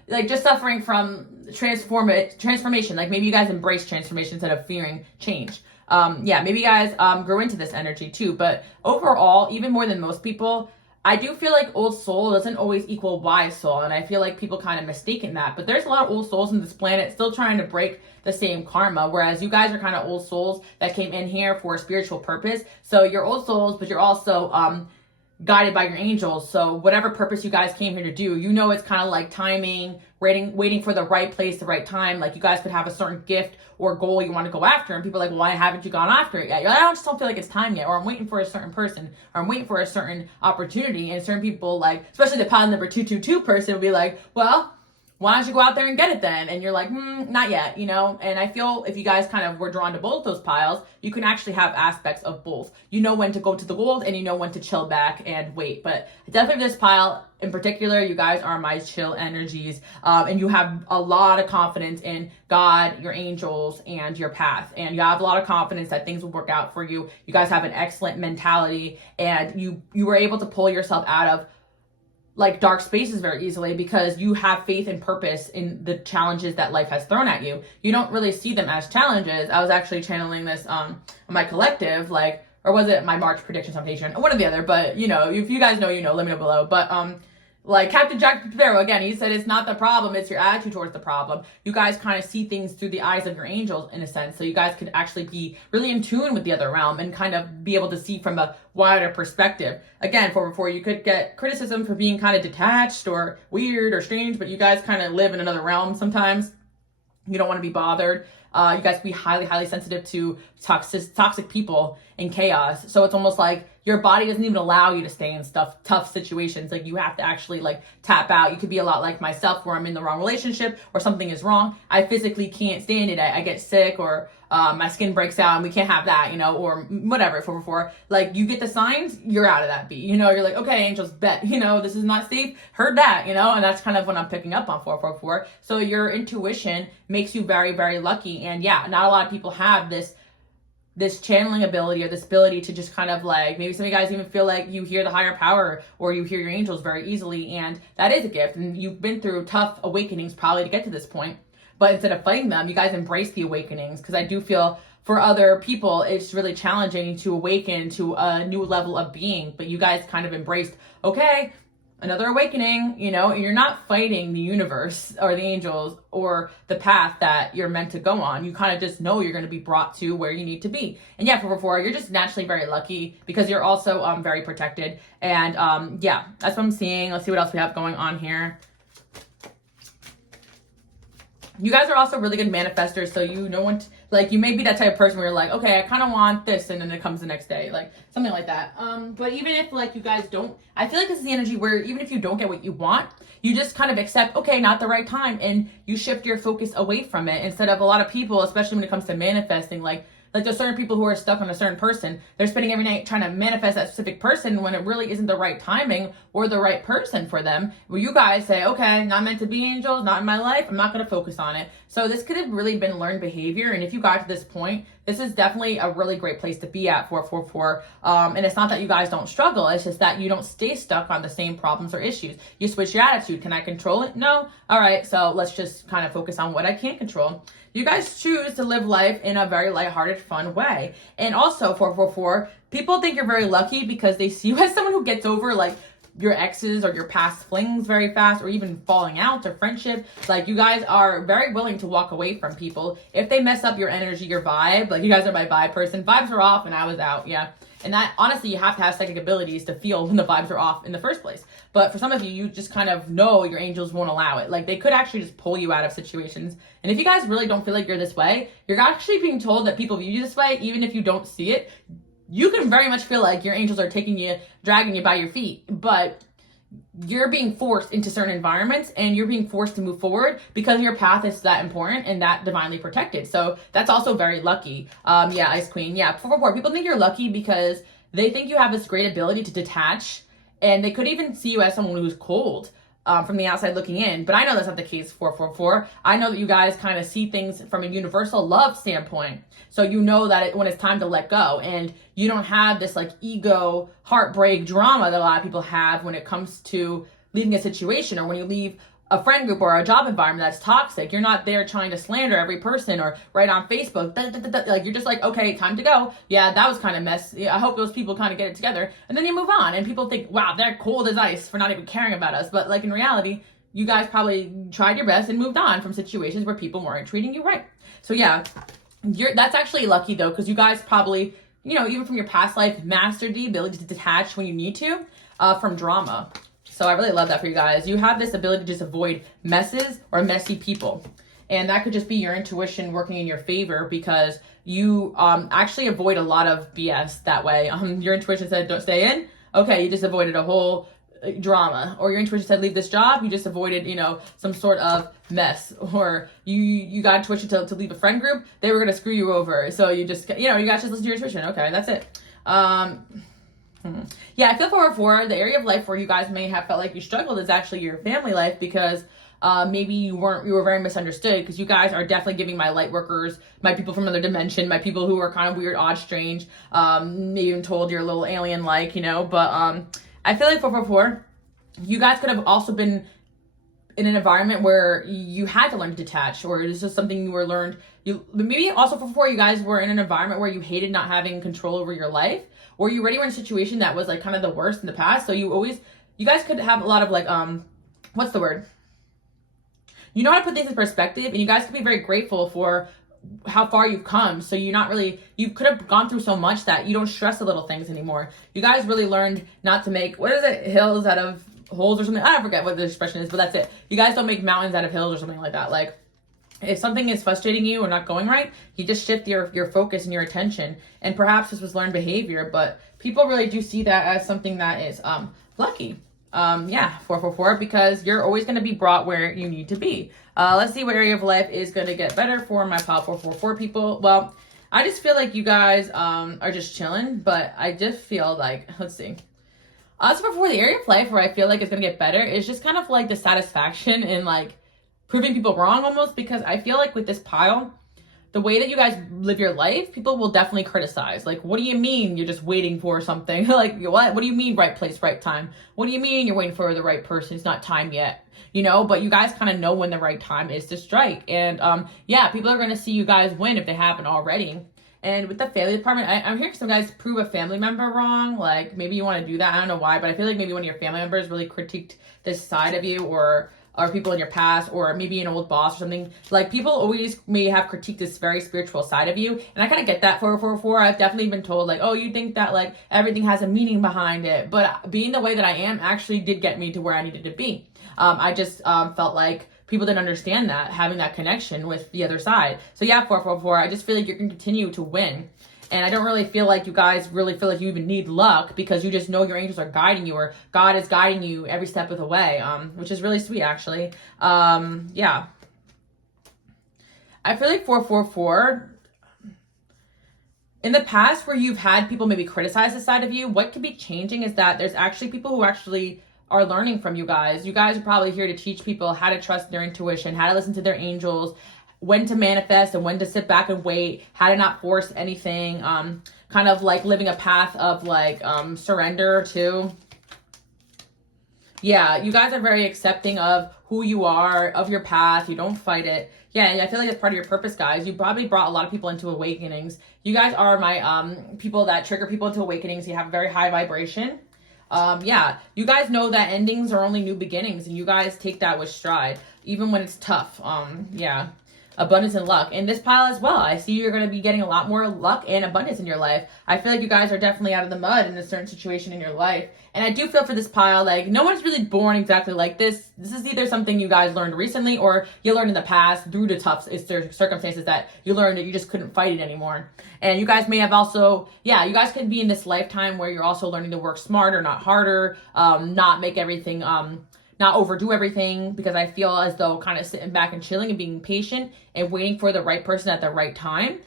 like just suffering from transformation. Like maybe you guys embrace transformation instead of fearing change. Maybe you guys grew into this energy too. But overall, even more than most people, I do feel like old soul doesn't always equal wise soul. And I feel like people kind of mistaken that. But there's a lot of old souls in this planet still trying to break the same karma. Whereas you guys are kind of old souls that came in here for a spiritual purpose. So you're old souls, but you're also guided by your angels. So whatever purpose you guys came here to do, you know, it's kind of like timing, waiting for the right place, the right time. Like you guys could have a certain gift or goal you want to go after, and people are like, well, why haven't you gone after it yet? You're like, I just don't feel like it's time yet, or I'm waiting for a certain person, or I'm waiting for a certain opportunity. And certain people, like especially the pile number 222 person, will be like, well, why don't you go out there and get it then? And you're like, not yet, you know? And I feel if you guys kind of were drawn to both those piles, you can actually have aspects of both. You know when to go to the gold, and you know when to chill back and wait. But definitely this pile in particular, you guys are my chill energies. And you have a lot of confidence in God, your angels, and your path. And you have a lot of confidence that things will work out for you. You guys have an excellent mentality, and you were able to pull yourself out of like dark spaces very easily because you have faith and purpose in the challenges that life has thrown at you. You don't really see them as challenges. I was actually channeling this on my collective, like, or was it my March prediction summonation? One or the other, but you know, if you guys know, you know, let me know below. But like Captain Jack Sparrow, again, he said it's not the problem, it's your attitude towards the problem. You guys kind of see things through the eyes of your angels in a sense, so you guys could actually be really in tune with the other realm and kind of be able to see from a wider perspective. Again, 444, you could get criticism for being kind of detached or weird or strange, but you guys kind of live in another realm sometimes. You don't want to be bothered. You guys be highly sensitive to toxic people and chaos. So it's almost like your body doesn't even allow you to stay in tough situations. Like you have to actually like tap out. You could be a lot like myself where I'm in the wrong relationship or something is wrong. I physically can't stand it. I get sick or my skin breaks out and we can't have that, you know, or whatever, 444. Like you get the signs, you're out of that beat. You know, you're like, okay, angels, bet, you know, this is not safe. Heard that, you know, and that's kind of what I'm picking up on 444. So your intuition makes you very lucky. And yeah, not a lot of people have this channeling ability or this ability to just kind of like, maybe some of you guys even feel like you hear the higher power or you hear your angels very easily. And that is a gift. And you've been through tough awakenings probably to get to this point. But instead of fighting them, you guys embrace the awakenings. Because I do feel for other people, it's really challenging to awaken to a new level of being. But you guys kind of embraced, okay, another awakening, you know, and you're not fighting the universe or the angels or the path that you're meant to go on. You kind of just know you're going to be brought to where you need to be. And yeah, 444, you're just naturally very lucky because you're also very protected. And yeah, that's what I'm seeing. Let's see what else we have going on here. You guys are also really good manifestors, so you know when like you may be that type of person where you're like, okay, I kind of want this, and then it comes the next day, like something like that. But even if like you guys don't, I feel like this is the energy where even if you don't get what you want, you just kind of accept, okay, not the right time, and you shift your focus away from it instead of a lot of people, especially when it comes to manifesting, like there's certain people who are stuck on a certain person. They're spending every night trying to manifest that specific person when it really isn't the right timing or the right person for them. Where you guys say, okay, not meant to be angels, not in my life. I'm not going to focus on it. So this could have really been learned behavior. And if you got to this point, this is definitely a really great place to be at 444. And it's not that you guys don't struggle. It's just that you don't stay stuck on the same problems or issues. You switch your attitude. Can I control it? No. All right. So let's just kind of focus on what I can't control. You guys choose to live life in a very lighthearted, fun way. And also 444, people think you're very lucky because they see you as someone who gets over like your exes or your past flings very fast, or even falling out or friendship. Like you guys are very willing to walk away from people if they mess up your energy, your vibe. Like you guys are my vibe person. Vibes are off and I was out. Yeah. And that, honestly, you have to have psychic abilities to feel when the vibes are off in the first place. But for some of you, you just kind of know your angels won't allow it. Like they could actually just pull you out of situations. And if you guys really don't feel like you're this way, you're actually being told that people view you this way, even if you don't see it. You can very much feel like your angels are taking you, dragging you by your feet, but you're being forced into certain environments and you're being forced to move forward because your path is that important and that divinely protected. So that's also very lucky. Yeah, Ice Queen. Yeah, 444. People think you're lucky because they think you have this great ability to detach And they could even see you as someone who's cold from the outside looking in. But I know that's not the case, 444. I know that you guys kind of see things from a universal love standpoint. So you know that when it's time to let go, and you don't have this like ego heartbreak drama that a lot of people have when it comes to leaving a situation, or when you leave a friend group or a job environment that's toxic. You're not there trying to slander every person or write on Facebook. Like, you're just like, okay, time to go. Yeah, that was kind of mess. Yeah, I hope those people kind of get it together. And then you move on, and people think, wow, they're cold as ice for not even caring about us. But like in reality, you guys probably tried your best and moved on from situations where people weren't treating you right. So yeah, that's actually lucky though, because you guys probably, even from your past life, mastered the ability to detach when you need to from drama. So I really love that for you guys. You have this ability to just avoid messes or messy people. And that could just be your intuition working in your favor, because you actually avoid a lot of BS that way. Your intuition said, don't stay in. Okay, you just avoided a whole drama. Or your intuition said, leave this job. You just avoided, some sort of mess. Or you got intuition to leave a friend group. They were going to screw you over. So you just, you guys just listen to your intuition. Okay, that's it. Yeah, I feel 404, the area of life where you guys may have felt like you struggled is actually your family life, because maybe you were very misunderstood, because you guys are definitely giving my light workers, my people from another dimension, my people who are kind of weird, odd, strange, maybe even told you're a little alien-like, but I feel like 444, you guys could have also been in an environment where you had to learn to detach, or this is something you were learned. Maybe also 444, you guys were in an environment where you hated not having control over your life, or you already were in a situation that was like kind of the worst in the past. So you guys could have a lot of like, what's the word? You know how to put things in perspective, and you guys could be very grateful for how far you've come. So you could have gone through so much that you don't stress the little things anymore. You guys really learned not to make, hills out of holes or something. I don't forget what the expression is, but that's it. You guys don't make mountains out of hills or something like that. Like, if something is frustrating you or not going right, you just shift your focus and your attention. And perhaps this was learned behavior, but people really do see that as something that is lucky. 444, because you're always going to be brought where you need to be. Let's see what area of life is going to get better for my pile 444 people. Well, I just feel like you guys are just chilling, but I just feel like, let's see. So before the area of life where I feel like it's going to get better is just kind of like the satisfaction in like proving people wrong almost, because I feel like with this pile, the way that you guys live your life, people will definitely criticize. Like, what do you mean you're just waiting for something? Like, what do you mean right place, right time? What do you mean you're waiting for the right person? It's not time yet, but you guys kind of know when the right time is to strike. And people are going to see you guys win if they haven't already. And with the family department, I'm hearing some guys prove a family member wrong. Like, maybe you want to do that. I don't know why, but I feel like maybe one of your family members really critiqued this side of you, or people in your past, or maybe an old boss or something. Like, people always may have critiqued this very spiritual side of you. And I kind of get that 444. I've definitely been told like, oh, you think that like everything has a meaning behind it. But being the way that I am actually did get me to where I needed to be. I just felt like people didn't understand that, having that connection with the other side. So yeah, 444, I just feel like you're going to continue to win. And I don't really feel like you guys really feel like you even need luck, because you just know your angels are guiding you, or God is guiding you every step of the way, which is really sweet, actually. I feel like 444, in the past where you've had people maybe criticize the side of you, what could be changing is that there's actually people who actually are learning from you guys. You guys are probably here to teach people how to trust their intuition, how to listen to their angels, when to manifest and when to sit back and wait, how to not force anything, kind of like living a path of like surrender too. Yeah, you guys are very accepting of who you are, of your path. You don't fight it. Yeah, I feel like it's part of your purpose, guys. You probably brought a lot of people into awakenings. You guys are my people that trigger people into awakenings. You have a very high vibration. You guys know that endings are only new beginnings, and you guys take that with stride, even when it's tough. Abundance and luck. In this pile as well, I see you're going to be getting a lot more luck and abundance in your life. I feel like you guys are definitely out of the mud in a certain situation in your life. And I do feel for this pile, like, no one's really born exactly like this. This is either something you guys learned recently, or you learned in the past through the tough circumstances that you learned that you just couldn't fight it anymore. And you guys may have also, you guys could be in this lifetime where you're also learning to work smarter, not harder, not make everything, not overdo everything, because I feel as though kind of sitting back and chilling and being patient and waiting for the right person at the right time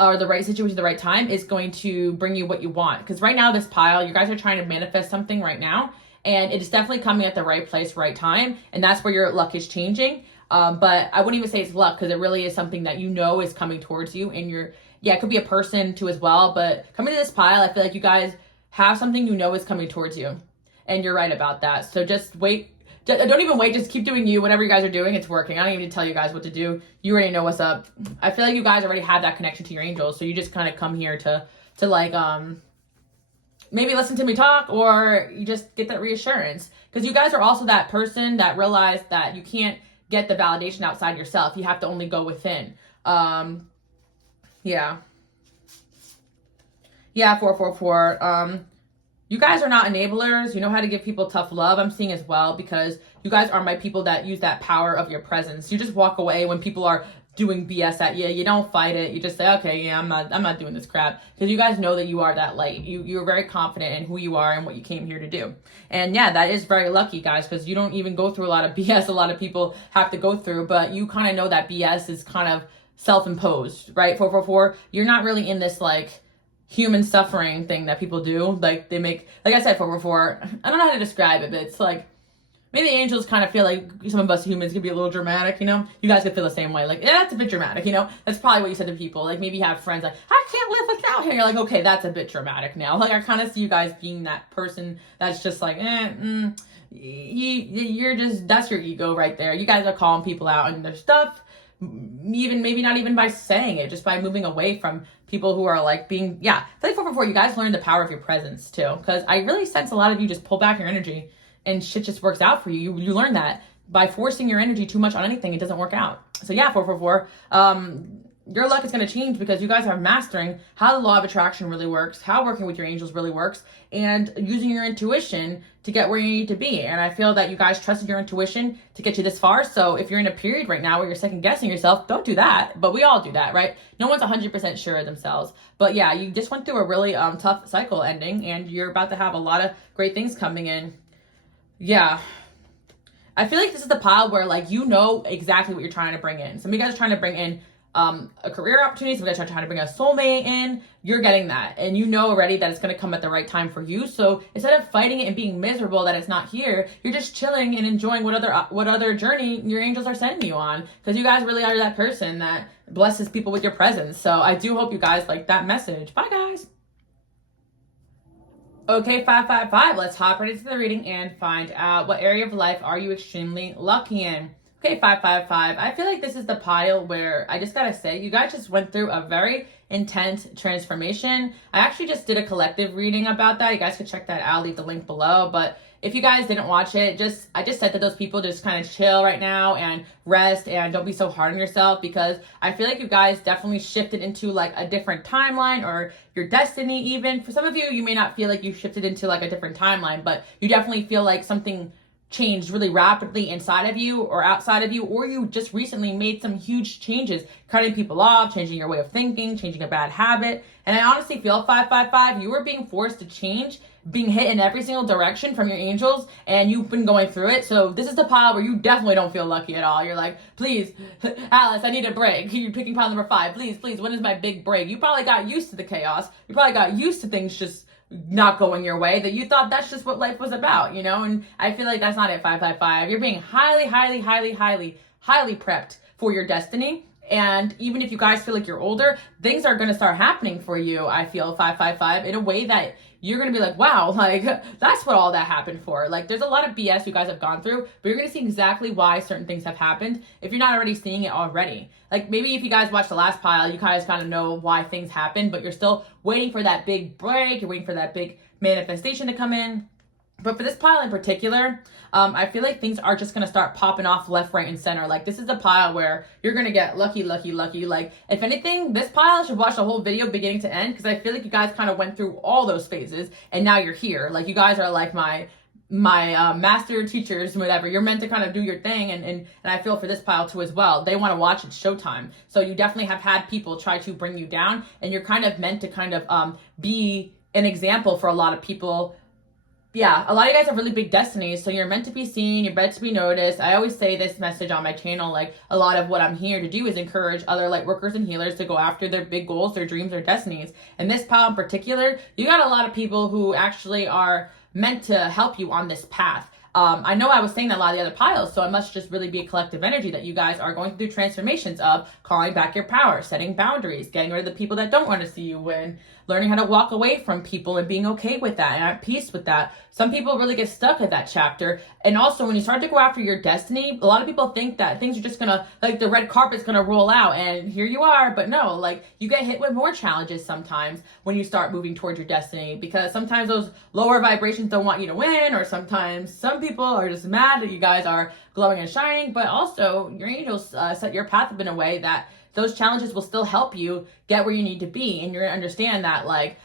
or the right situation, the right time is going to bring you what you want. Because right now, this pile, you guys are trying to manifest something right now, and it is definitely coming at the right place, right time, and that's where your luck is changing. But I wouldn't even say it's luck, because it really is something that you know is coming towards you, and it could be a person too as well, but coming to this pile, I feel like you guys have something you know is coming towards you, and you're right about that. So just wait. Don't even wait. Just keep doing you. Whatever you guys are doing, it's working. I don't even need to tell you guys what to do. You already know what's up. I feel like you guys already have that connection to your angels. So you just kind of come here to like, maybe listen to me talk, or you just get that reassurance. Because you guys are also that person that realized that you can't get the validation outside yourself. You have to only go within. Yeah, 444. You guys are not enablers. You know how to give people tough love, I'm seeing as well, because you guys are my people that use that power of your presence. You just walk away when people are doing BS at you. You don't fight it. You just say, okay, yeah, I'm not doing this crap. Because you guys know that you are that light. You're very confident in who you are and what you came here to do. And yeah, that is very lucky, guys, because you don't even go through a lot of BS a lot of people have to go through, but you kind of know that BS is kind of self-imposed, right? 444, you're not really in this like human suffering thing that people do. Like they make, like I said, 444, I don't know how to describe it, but it's like, maybe the angels kind of feel like some of us humans can be a little dramatic, you know? You guys could feel the same way. Like, yeah, that's a bit dramatic, you know? That's probably what you said to people. Like, maybe you have friends like, I can't live without him. You're like, okay, that's a bit dramatic now. Like, I kind of see you guys being that person that's just like, you're just, that's your ego right there. You guys are calling people out on their stuff, even maybe not even by saying it, just by moving away from people who are like being, yeah. 444, you guys learn the power of your presence too. Because I really sense a lot of you just pull back your energy and shit just works out for you. You learn that by forcing your energy too much on anything, it doesn't work out. So yeah, 444, your luck is going to change because you guys are mastering how the law of attraction really works, how working with your angels really works, and using your intuition to get where you need to be. And I feel that you guys trusted your intuition to get you this far. So if you're in a period right now where you're second guessing yourself, don't do that. But we all do that, right? No one's 100% sure of themselves. But yeah, you just went through a really tough cycle ending, and you're about to have a lot of great things coming in. Yeah. I feel like this is the pile where like you know exactly what you're trying to bring in. Some of you guys are trying to bring in a career opportunity. Some of you guys are trying to bring a soulmate in. You're getting that. And you know already that it's going to come at the right time for you. So instead of fighting it and being miserable that it's not here, you're just chilling and enjoying what other journey your angels are sending you on. Because you guys really are that person that blesses people with your presence. So I do hope you guys like that message. Bye, guys. Okay, 555, let's hop right into the reading and find out what area of life are you extremely lucky in. Okay, 555, I feel like this is the pile where I just gotta say, you guys just went through a very intense transformation. I actually just did a collective reading about that. You guys could check that out, I'll leave the link below. But if you guys didn't watch it, I just said to those people, just kind of chill right now and rest and don't be so hard on yourself, because I feel like you guys definitely shifted into like a different timeline, or your destiny even. For some of you, you may not feel like you shifted into like a different timeline, but you definitely feel like something changed really rapidly inside of you or outside of you, or you just recently made some huge changes, cutting people off, changing your way of thinking, changing a bad habit. And I honestly feel 555, you were being forced to change, being hit in every single direction from your angels, and you've been going through it. So this is the pile where you definitely don't feel lucky at all. You're like, please, Alice, I need a break. You're picking pile number 5. Please, when is my big break? You probably got used to the chaos. You probably got used to things just not going your way, that you thought that's just what life was about, you know? And I feel like that's not it, 555. You're being highly prepped for your destiny. And even if you guys feel like you're older, things are going to start happening for you, I feel, 555, in a way that you're going to be like, wow, like, that's what all that happened for. Like, there's a lot of BS you guys have gone through, but you're going to see exactly why certain things have happened if you're not already seeing it already. Like, maybe if you guys watched the last pile, you guys kind of know why things happened, but you're still waiting for that big break. You're waiting for that big manifestation to come in. But for this pile in particular, I feel like things are just going to start popping off left, right, and center. Like, this is a pile where you're going to get lucky. Like, if anything, this pile should watch the whole video beginning to end, because I feel like you guys kind of went through all those phases, and now you're here. Like, you guys are like my master teachers, whatever. You're meant to kind of do your thing, and I feel for this pile too as well. They want to watch it showtime. So you definitely have had people try to bring you down, and you're kind of meant to kind of be an example for a lot of people yeah, a lot of you guys have really big destinies, so you're meant to be seen, you're meant to be noticed. I always say this message on my channel, like a lot of what I'm here to do is encourage other light workers and healers to go after their big goals, their dreams, their destinies. And this pile in particular, you got a lot of people who actually are meant to help you on this path. I know I was saying that a lot of the other piles, so it must just really be a collective energy that you guys are going through transformations of calling back your power, setting boundaries, getting rid of the people that don't want to see you win, learning how to walk away from people and being okay with that and at peace with that. Some people really get stuck at that chapter. And also when you start to go after your destiny, a lot of people think that things are just gonna, like the red carpet's gonna roll out and here you are. But no, like you get hit with more challenges sometimes when you start moving towards your destiny, because sometimes those lower vibrations don't want you to win, or sometimes some people are just mad that you guys are glowing and shining. But also your angels set your path up in a way that those challenges will still help you get where you need to be. And you're gonna understand that like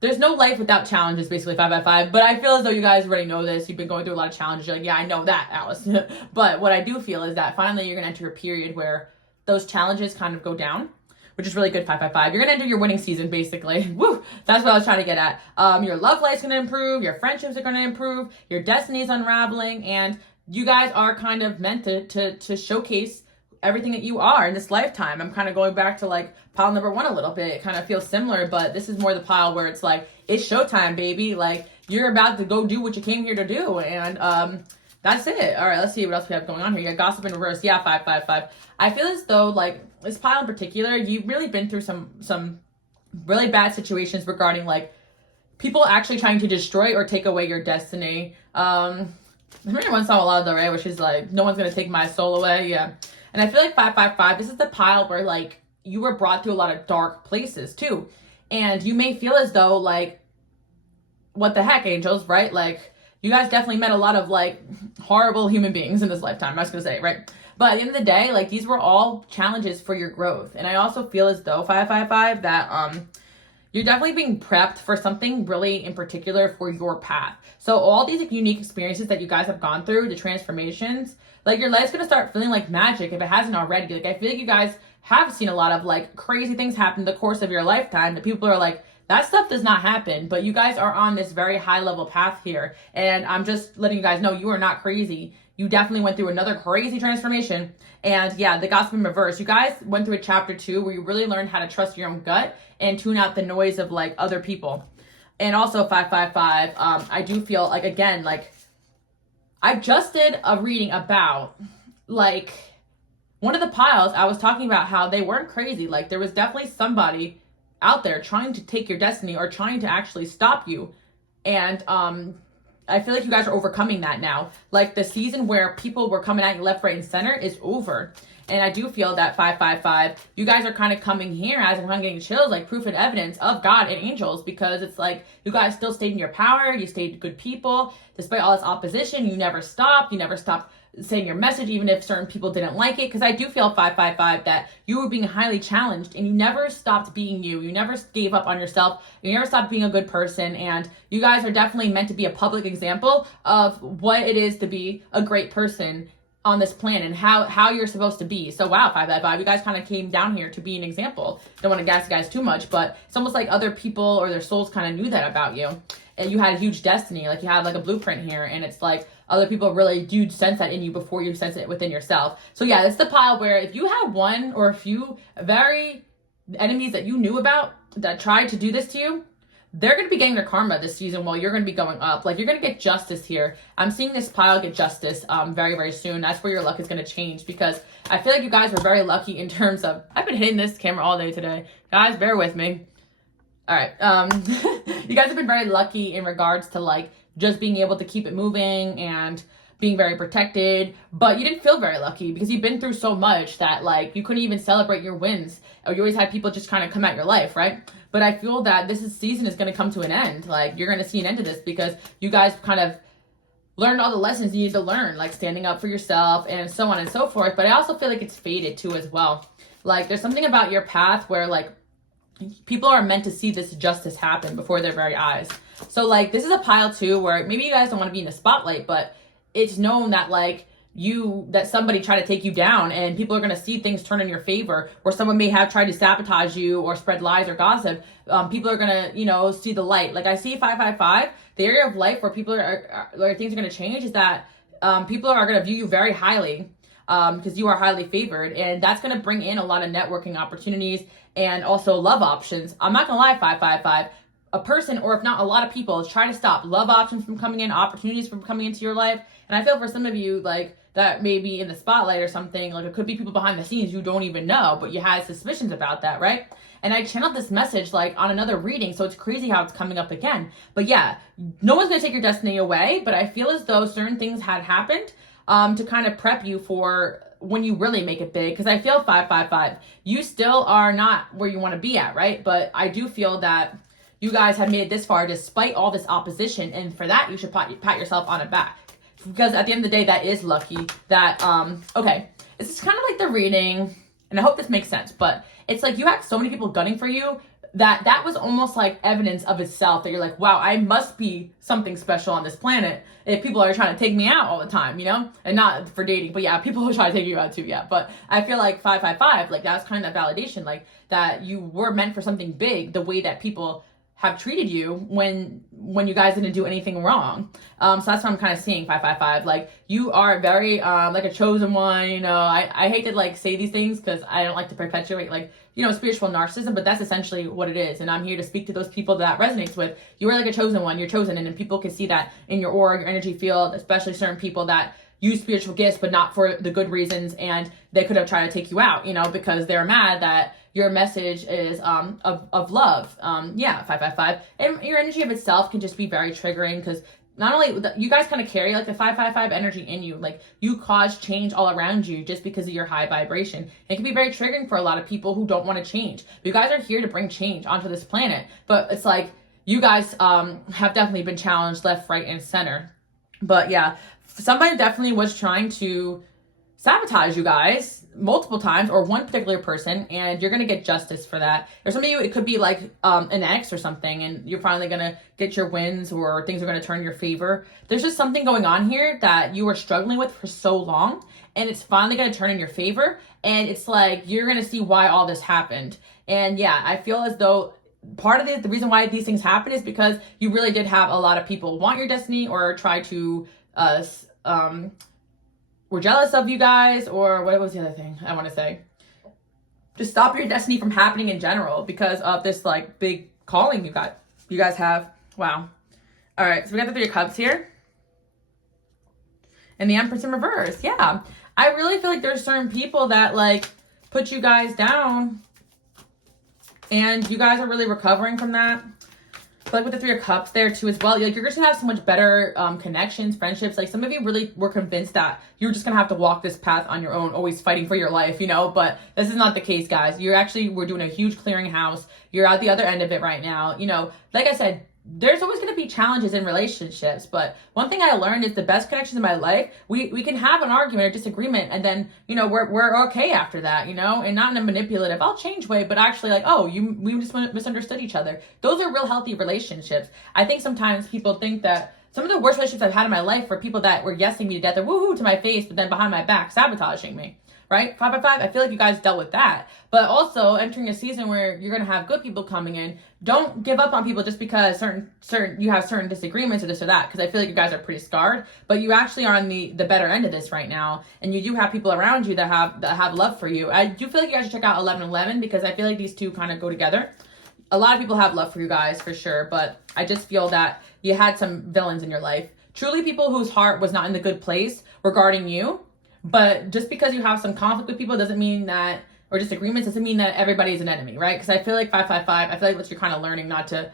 there's no life without challenges, basically 5 by 5. But I feel as though you guys already know this. You've been going through a lot of challenges. You're like, yeah, I know that, Alice. But what I do feel is that finally you're gonna enter a period where those challenges kind of go down, which is really good 5 by 5. You're gonna enter your winning season, basically. Woo! That's what I was trying to get at. Your love life's gonna improve, your friendships are gonna improve, your destiny's unraveling, and you guys are kind of meant to showcase everything that you are in this lifetime. I'm kind of going back to like pile number 1 a little bit. It kind of feels similar, but this is more the pile where it's like, it's showtime, baby. Like you're about to go do what you came here to do. And that's it. All right, let's see what else we have going on here. You got gossip in reverse. Yeah, 5 by 5. I feel as though like this pile in particular, you've really been through some really bad situations regarding like people actually trying to destroy or take away your destiny. I remember one song a lot of the right, which is like, no one's gonna take my soul away. Yeah. And I feel like 5 by 5, this is the pile where like you were brought through a lot of dark places too. And you may feel as though like, what the heck, angels, right? Like you guys definitely met a lot of like horrible human beings in this lifetime, I was gonna say, right? But at the end of the day, like these were all challenges for your growth. And I also feel as though 5 by 5 that you're definitely being prepped for something really in particular for your path. So all these like, unique experiences that you guys have gone through, the transformations, like your life's gonna start feeling like magic if it hasn't already. Like I feel like you guys have seen a lot of like crazy things happen in the course of your lifetime that people are like, that stuff does not happen. But you guys are on this very high level path here. And I'm just letting you guys know you are not crazy. You definitely went through another crazy transformation. And yeah, the gossip in reverse. You guys went through a chapter 2 where you really learned how to trust your own gut and tune out the noise of like other people. And also 5 by 5, I do feel like, again, like I just did a reading about like one of the piles. I was talking about how they weren't crazy. Like there was definitely somebody out there trying to take your destiny or trying to actually stop you. And I feel like you guys are overcoming that now. Like the season where people were coming at you left, right, and center is over. And I do feel that 5 by 5, you guys are kind of coming here as I'm getting chills, like proof and evidence of God and angels, because it's like you guys still stayed in your power. You stayed good people. Despite all this opposition, you never stopped. You never stopped saying your message, even if certain people didn't like it. Because I do feel 5 by 5 that you were being highly challenged and you never stopped being you. You never gave up on yourself. You never stopped being a good person. And you guys are definitely meant to be a public example of what it is to be a great person on this planet and how you're supposed to be. So wow, 5 by 5, you guys kind of came down here to be an example. Don't want to gas you guys too much, but it's almost like other people or their souls kind of knew that about you. And you had a huge destiny, like you had like a blueprint here, and it's like other people really do sense that in you before you sense it within yourself. So yeah, it's the pile where if you have one or a few very enemies that you knew about that tried to do this to you, they're going to be getting their karma this season while you're going to be going up. Like, you're going to get justice here. I'm seeing this pile get justice very, very soon. That's where your luck is going to change, because I feel like you guys were very lucky in terms of... I've been hitting this camera all day today. Guys, bear with me. All right. You guys have been very lucky in regards to, like, just being able to keep it moving and being very protected. But you didn't feel very lucky because you've been through so much that, like, you couldn't even celebrate your wins. Or you always had people just kind of come at your life, right? But I feel that season is going to come to an end. Like, you're going to see an end to this because you guys kind of learned all the lessons you need to learn, like standing up for yourself and so on and so forth. But I also feel like it's faded too as well. Like, there's something about your path where, like, people are meant to see this justice happen before their very eyes. So, like, this is a pile too where maybe you guys don't want to be in the spotlight, but it's known that, like, that somebody tried to take you down, and people are going to see things turn in your favor, or someone may have tried to sabotage you or spread lies or gossip. People are going to, see the light. Like I see 555, the area of life where people where things are going to change is that people are going to view you very highly because you are highly favored, and that's going to bring in a lot of networking opportunities and also love options. I'm not going to lie, 555. A person, or if not a lot of people, is trying to stop love options from coming in, opportunities from coming into your life. And I feel for some of you, like, that may be in the spotlight or something, like it could be people behind the scenes you don't even know, but you had suspicions about that, right? And I channeled this message like on another reading, so it's crazy how it's coming up again. But yeah, no one's gonna take your destiny away, but I feel as though certain things had happened to kind of prep you for when you really make it big. Because I feel 555, you still are not where you want to be at, right? But I do feel that you guys have made it this far despite all this opposition, and for that you should pat yourself on the back, because at the end of the day, that is lucky. That okay, it's kind of like the reading, and I hope this makes sense, but it's like you had so many people gunning for you that was almost like evidence of itself, that you're like, wow, I must be something special on this planet if people are trying to take me out all the time, and not for dating, but yeah, people who try to take you out too, yeah. But I feel like 555, like that's kind of that validation, like that you were meant for something big, the way that people have treated you when you guys didn't do anything wrong. So that's what I'm kind of seeing, 555. Like, you are very like a chosen one. I hate to like say these things because I don't like to perpetuate like spiritual narcissism, but that's essentially what it is. And I'm here to speak to those people that resonates with. You are like a chosen one. You're chosen, and then people can see that in your aura, your energy field, especially certain people that use spiritual gifts but not for the good reasons, and they could have tried to take you out, because they're mad that your message is of love. 555. And your energy of itself can just be very triggering, because not only you guys kind of carry like the 555 energy in you, like you cause change all around you just because of your high vibration. It can be very triggering for a lot of people who don't want to change. You guys are here to bring change onto this planet, but it's like you guys have definitely been challenged left, right, and center. But yeah, somebody definitely was trying to sabotage you guys multiple times, or one particular person, and you're gonna get justice for that. Or some of you, it could be like an ex or something, and you're finally gonna get your wins, or things are gonna turn in your favor. There's just something going on here that you were struggling with for so long, and it's finally gonna turn in your favor, and it's like you're gonna see why all this happened. And yeah, I feel as though part of the reason why these things happen is because you really did have a lot of people want your destiny, or try to were jealous of you guys, or what was the other thing I want to say? Just stop your destiny from happening in general because of this like big calling you guys have. Wow. All right, so we got the Three of Cups here. And the Empress in reverse. Yeah. I really feel like there's certain people that like put you guys down, and you guys are really recovering from that. But like with the Three of Cups there too as well, like you're just gonna have so much better connections, friendships. Like some of you really were convinced that you're just gonna have to walk this path on your own, always fighting for your life, but this is not the case, guys. We're doing a huge clearinghouse. You're at the other end of it right now. Like I said, there's always going to be challenges in relationships, but one thing I learned is the best connections in my life, we can have an argument or disagreement, and then we're okay after that, and not in a manipulative I'll change way, but actually like, we just misunderstood each other. Those are real healthy relationships. I think sometimes people think that some of the worst relationships I've had in my life were people that were yesing me to death or woohoo to my face, but then behind my back sabotaging me. Right? 555, I feel like you guys dealt with that. But also entering a season where you're going to have good people coming in. Don't give up on people just because you have certain disagreements or this or that, because I feel like you guys are pretty scarred. But you actually are on the better end of this right now, and you do have people around you that have love for you. I do feel like you guys should check out 1111, because I feel like these two kind of go together. A lot of people have love for you guys for sure, but I just feel that you had some villains in your life. Truly people whose heart was not in the good place regarding you. But just because you have some conflict with people doesn't mean that, or disagreements doesn't mean that everybody is an enemy, right? Because I feel like 555, I feel like what you're kind of learning not to,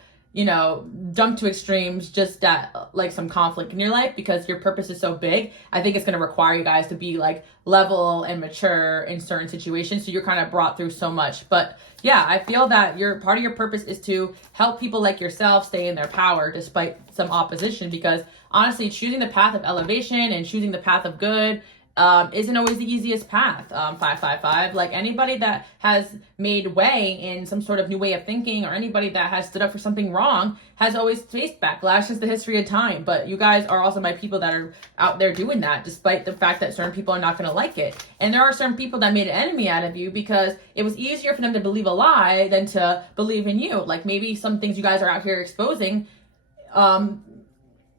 jump to extremes, just that like some conflict in your life, because your purpose is so big. I think it's going to require you guys to be like level and mature in certain situations. So you're kind of brought through so much. But yeah, I feel that part of your purpose is to help people like yourself stay in their power despite some opposition, because honestly, choosing the path of elevation and choosing the path of good isn't always the easiest path. 555, like anybody that has made way in some sort of new way of thinking, or anybody that has stood up for something wrong, has always faced backlash since the history of time. But you guys are also my people that are out there doing that, despite the fact that certain people are not going to like it. And there are certain people that made an enemy out of you because it was easier for them to believe a lie than to believe in you. Like maybe some things you guys are out here exposing,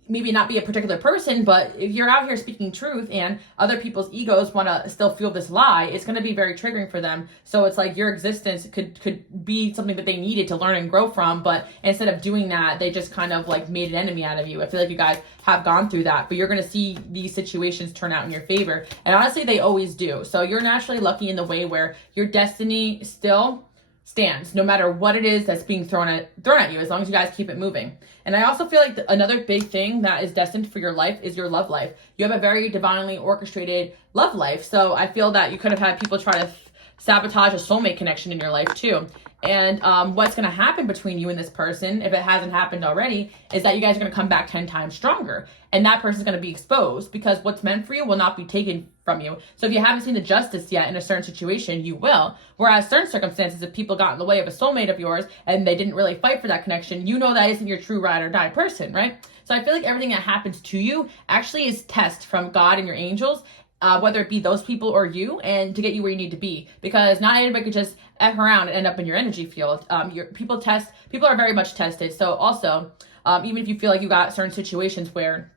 maybe not be a particular person, but if you're out here speaking truth and other people's egos want to still feel this lie, it's going to be very triggering for them. So it's like your existence could be something that they needed to learn and grow from, but instead of doing that, they just kind of like made an enemy out of you. I feel like you guys have gone through that, but you're going to see these situations turn out in your favor. And honestly, they always do. So you're naturally lucky in the way where your destiny still stands, no matter what it is that's being thrown at you, as long as you guys keep it moving. And I also feel like another big thing that is destined for your life is your love life. You have a very divinely orchestrated love life. So I feel that you could have had people try to sabotage a soulmate connection in your life too. And what's going to happen between you and this person, if it hasn't happened already, is that you guys are going to come back 10 times stronger. And that person's going to be exposed because what's meant for you will not be taken from you. So if you haven't seen the justice yet in a certain situation, you will. Whereas certain circumstances, if people got in the way of a soulmate of yours and they didn't really fight for that connection, you know that isn't your true ride or die person, right? So I feel like everything that happens to you actually is test from God and your angels, whether it be those people or you, and to get you where you need to be. Because not anybody could just F around and end up in your energy field. People are very much tested. So also, even if you feel like you got certain situations where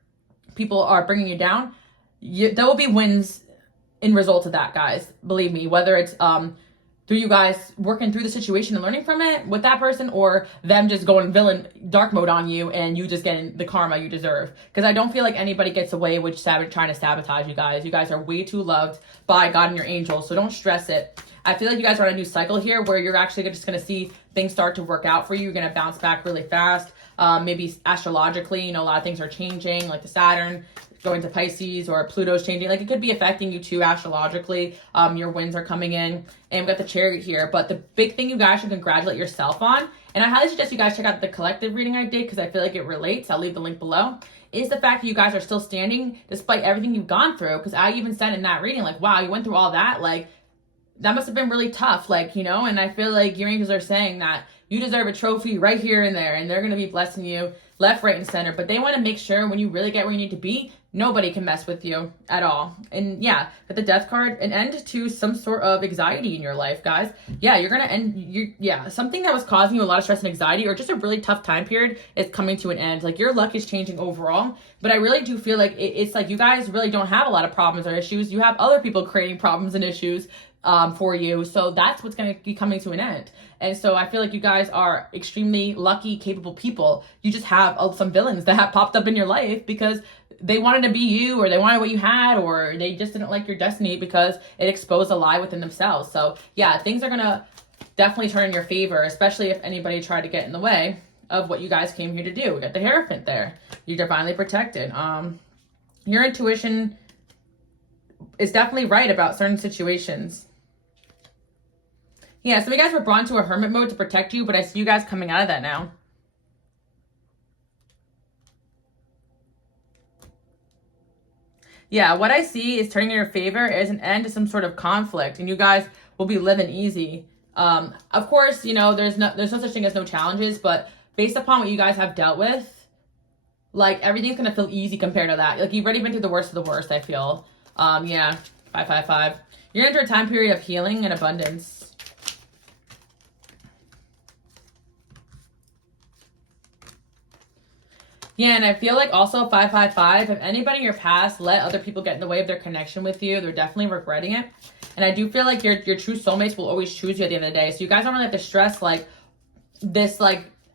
people are bringing you down, there will be wins in result of that, guys. Believe me, whether it's through you guys working through the situation and learning from it with that person, or them just going villain dark mode on you and you just getting the karma you deserve. Because I don't feel like anybody gets away with trying to sabotage you guys. You guys are way too loved by God and your angels, so don't stress it. I feel like you guys are on a new cycle here where you're actually just going to see things start to work out for you. You're going to bounce back really fast. Maybe astrologically, a lot of things are changing, like the Saturn going to Pisces, or Pluto's changing. Like it could be affecting you too astrologically. Your winds are coming in, and we've got the Chariot here. But the big thing you guys should congratulate yourself on, and I highly suggest you guys check out the collective reading I did because I feel like it relates. I'll leave the link below. Is the fact that you guys are still standing despite everything you've gone through. Because I even said in that reading, like, wow, you went through all that. Like, that must have been really tough, and I feel like your angels are saying that you deserve a trophy right here and there, and they're going to be blessing you left, right, and center. But they want to make sure when you really get where you need to be, nobody can mess with you at all. And yeah, with the Death card, an end to some sort of anxiety in your life, guys. Yeah, you're going to end, something that was causing you a lot of stress and anxiety, or just a really tough time period, is coming to an end. Like, your luck is changing overall. But I really do feel like it's like you guys really don't have a lot of problems or issues. You have other people creating problems and issues for you. So that's what's going to be coming to an end. And so I feel like you guys are extremely lucky, capable people. You just have some villains that have popped up in your life because they wanted to be you, or they wanted what you had, or they just didn't like your destiny because it exposed a lie within themselves. So yeah, things are going to definitely turn in your favor, especially if anybody tried to get in the way of what you guys came here to do. We got the Hierophant there. You're divinely protected. Your intuition is definitely right about certain situations. Yeah, so you guys were brought into a hermit mode to protect you, but I see you guys coming out of that now. Yeah, what I see is turning in your favor is an end to some sort of conflict, and you guys will be living easy. Of course, there's no such thing as no challenges, but based upon what you guys have dealt with, like, everything's gonna feel easy compared to that. Like, you've already been through the worst of the worst, I feel. Yeah, 555. You're into a time period of healing and abundance. Yeah, and I feel like also 555, if anybody in your past let other people get in the way of their connection with you, they're definitely regretting it. And I do feel like your true soulmates will always choose you at the end of the day. So you guys don't really have to stress like this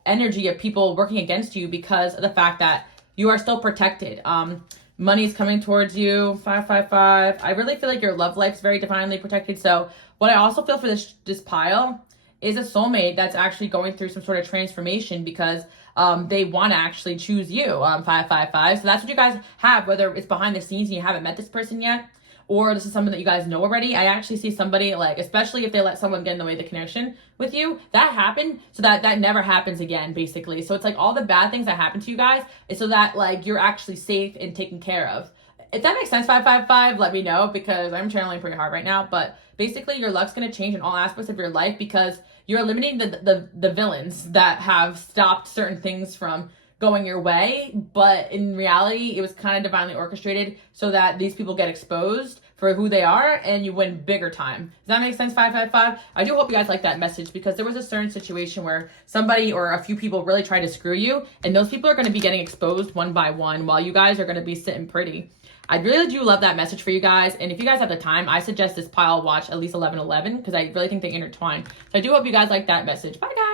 energy of people working against you because of the fact that you are still protected. Money's coming towards you, 555. I really feel like your love life's very divinely protected. So what I also feel for this pile is a soulmate that's actually going through some sort of transformation because they want to actually choose you, 555. So that's what you guys have, whether it's behind the scenes and you haven't met this person yet, or this is something that you guys know already. I actually see somebody, like, especially if they let someone get in the way of the connection with you, that happened so that never happens again, basically. So it's like all the bad things that happen to you guys is so that, like, you're actually safe and taken care of. If that makes sense, 555, let me know, because I'm channeling pretty hard right now. But basically, your luck's going to change in all aspects of your life because you're eliminating the villains that have stopped certain things from going your way. But in reality, it was kind of divinely orchestrated so that these people get exposed for who they are and you win bigger time. Does that make sense, 555? I do hope you guys like that message, because there was a certain situation where somebody or a few people really tried to screw you, and those people are going to be getting exposed one by one while you guys are going to be sitting pretty. I really do love that message for you guys, and if you guys have the time, I suggest this pile watch at least 1111, because I really think they intertwine. So I do hope you guys like that message. Bye, guys.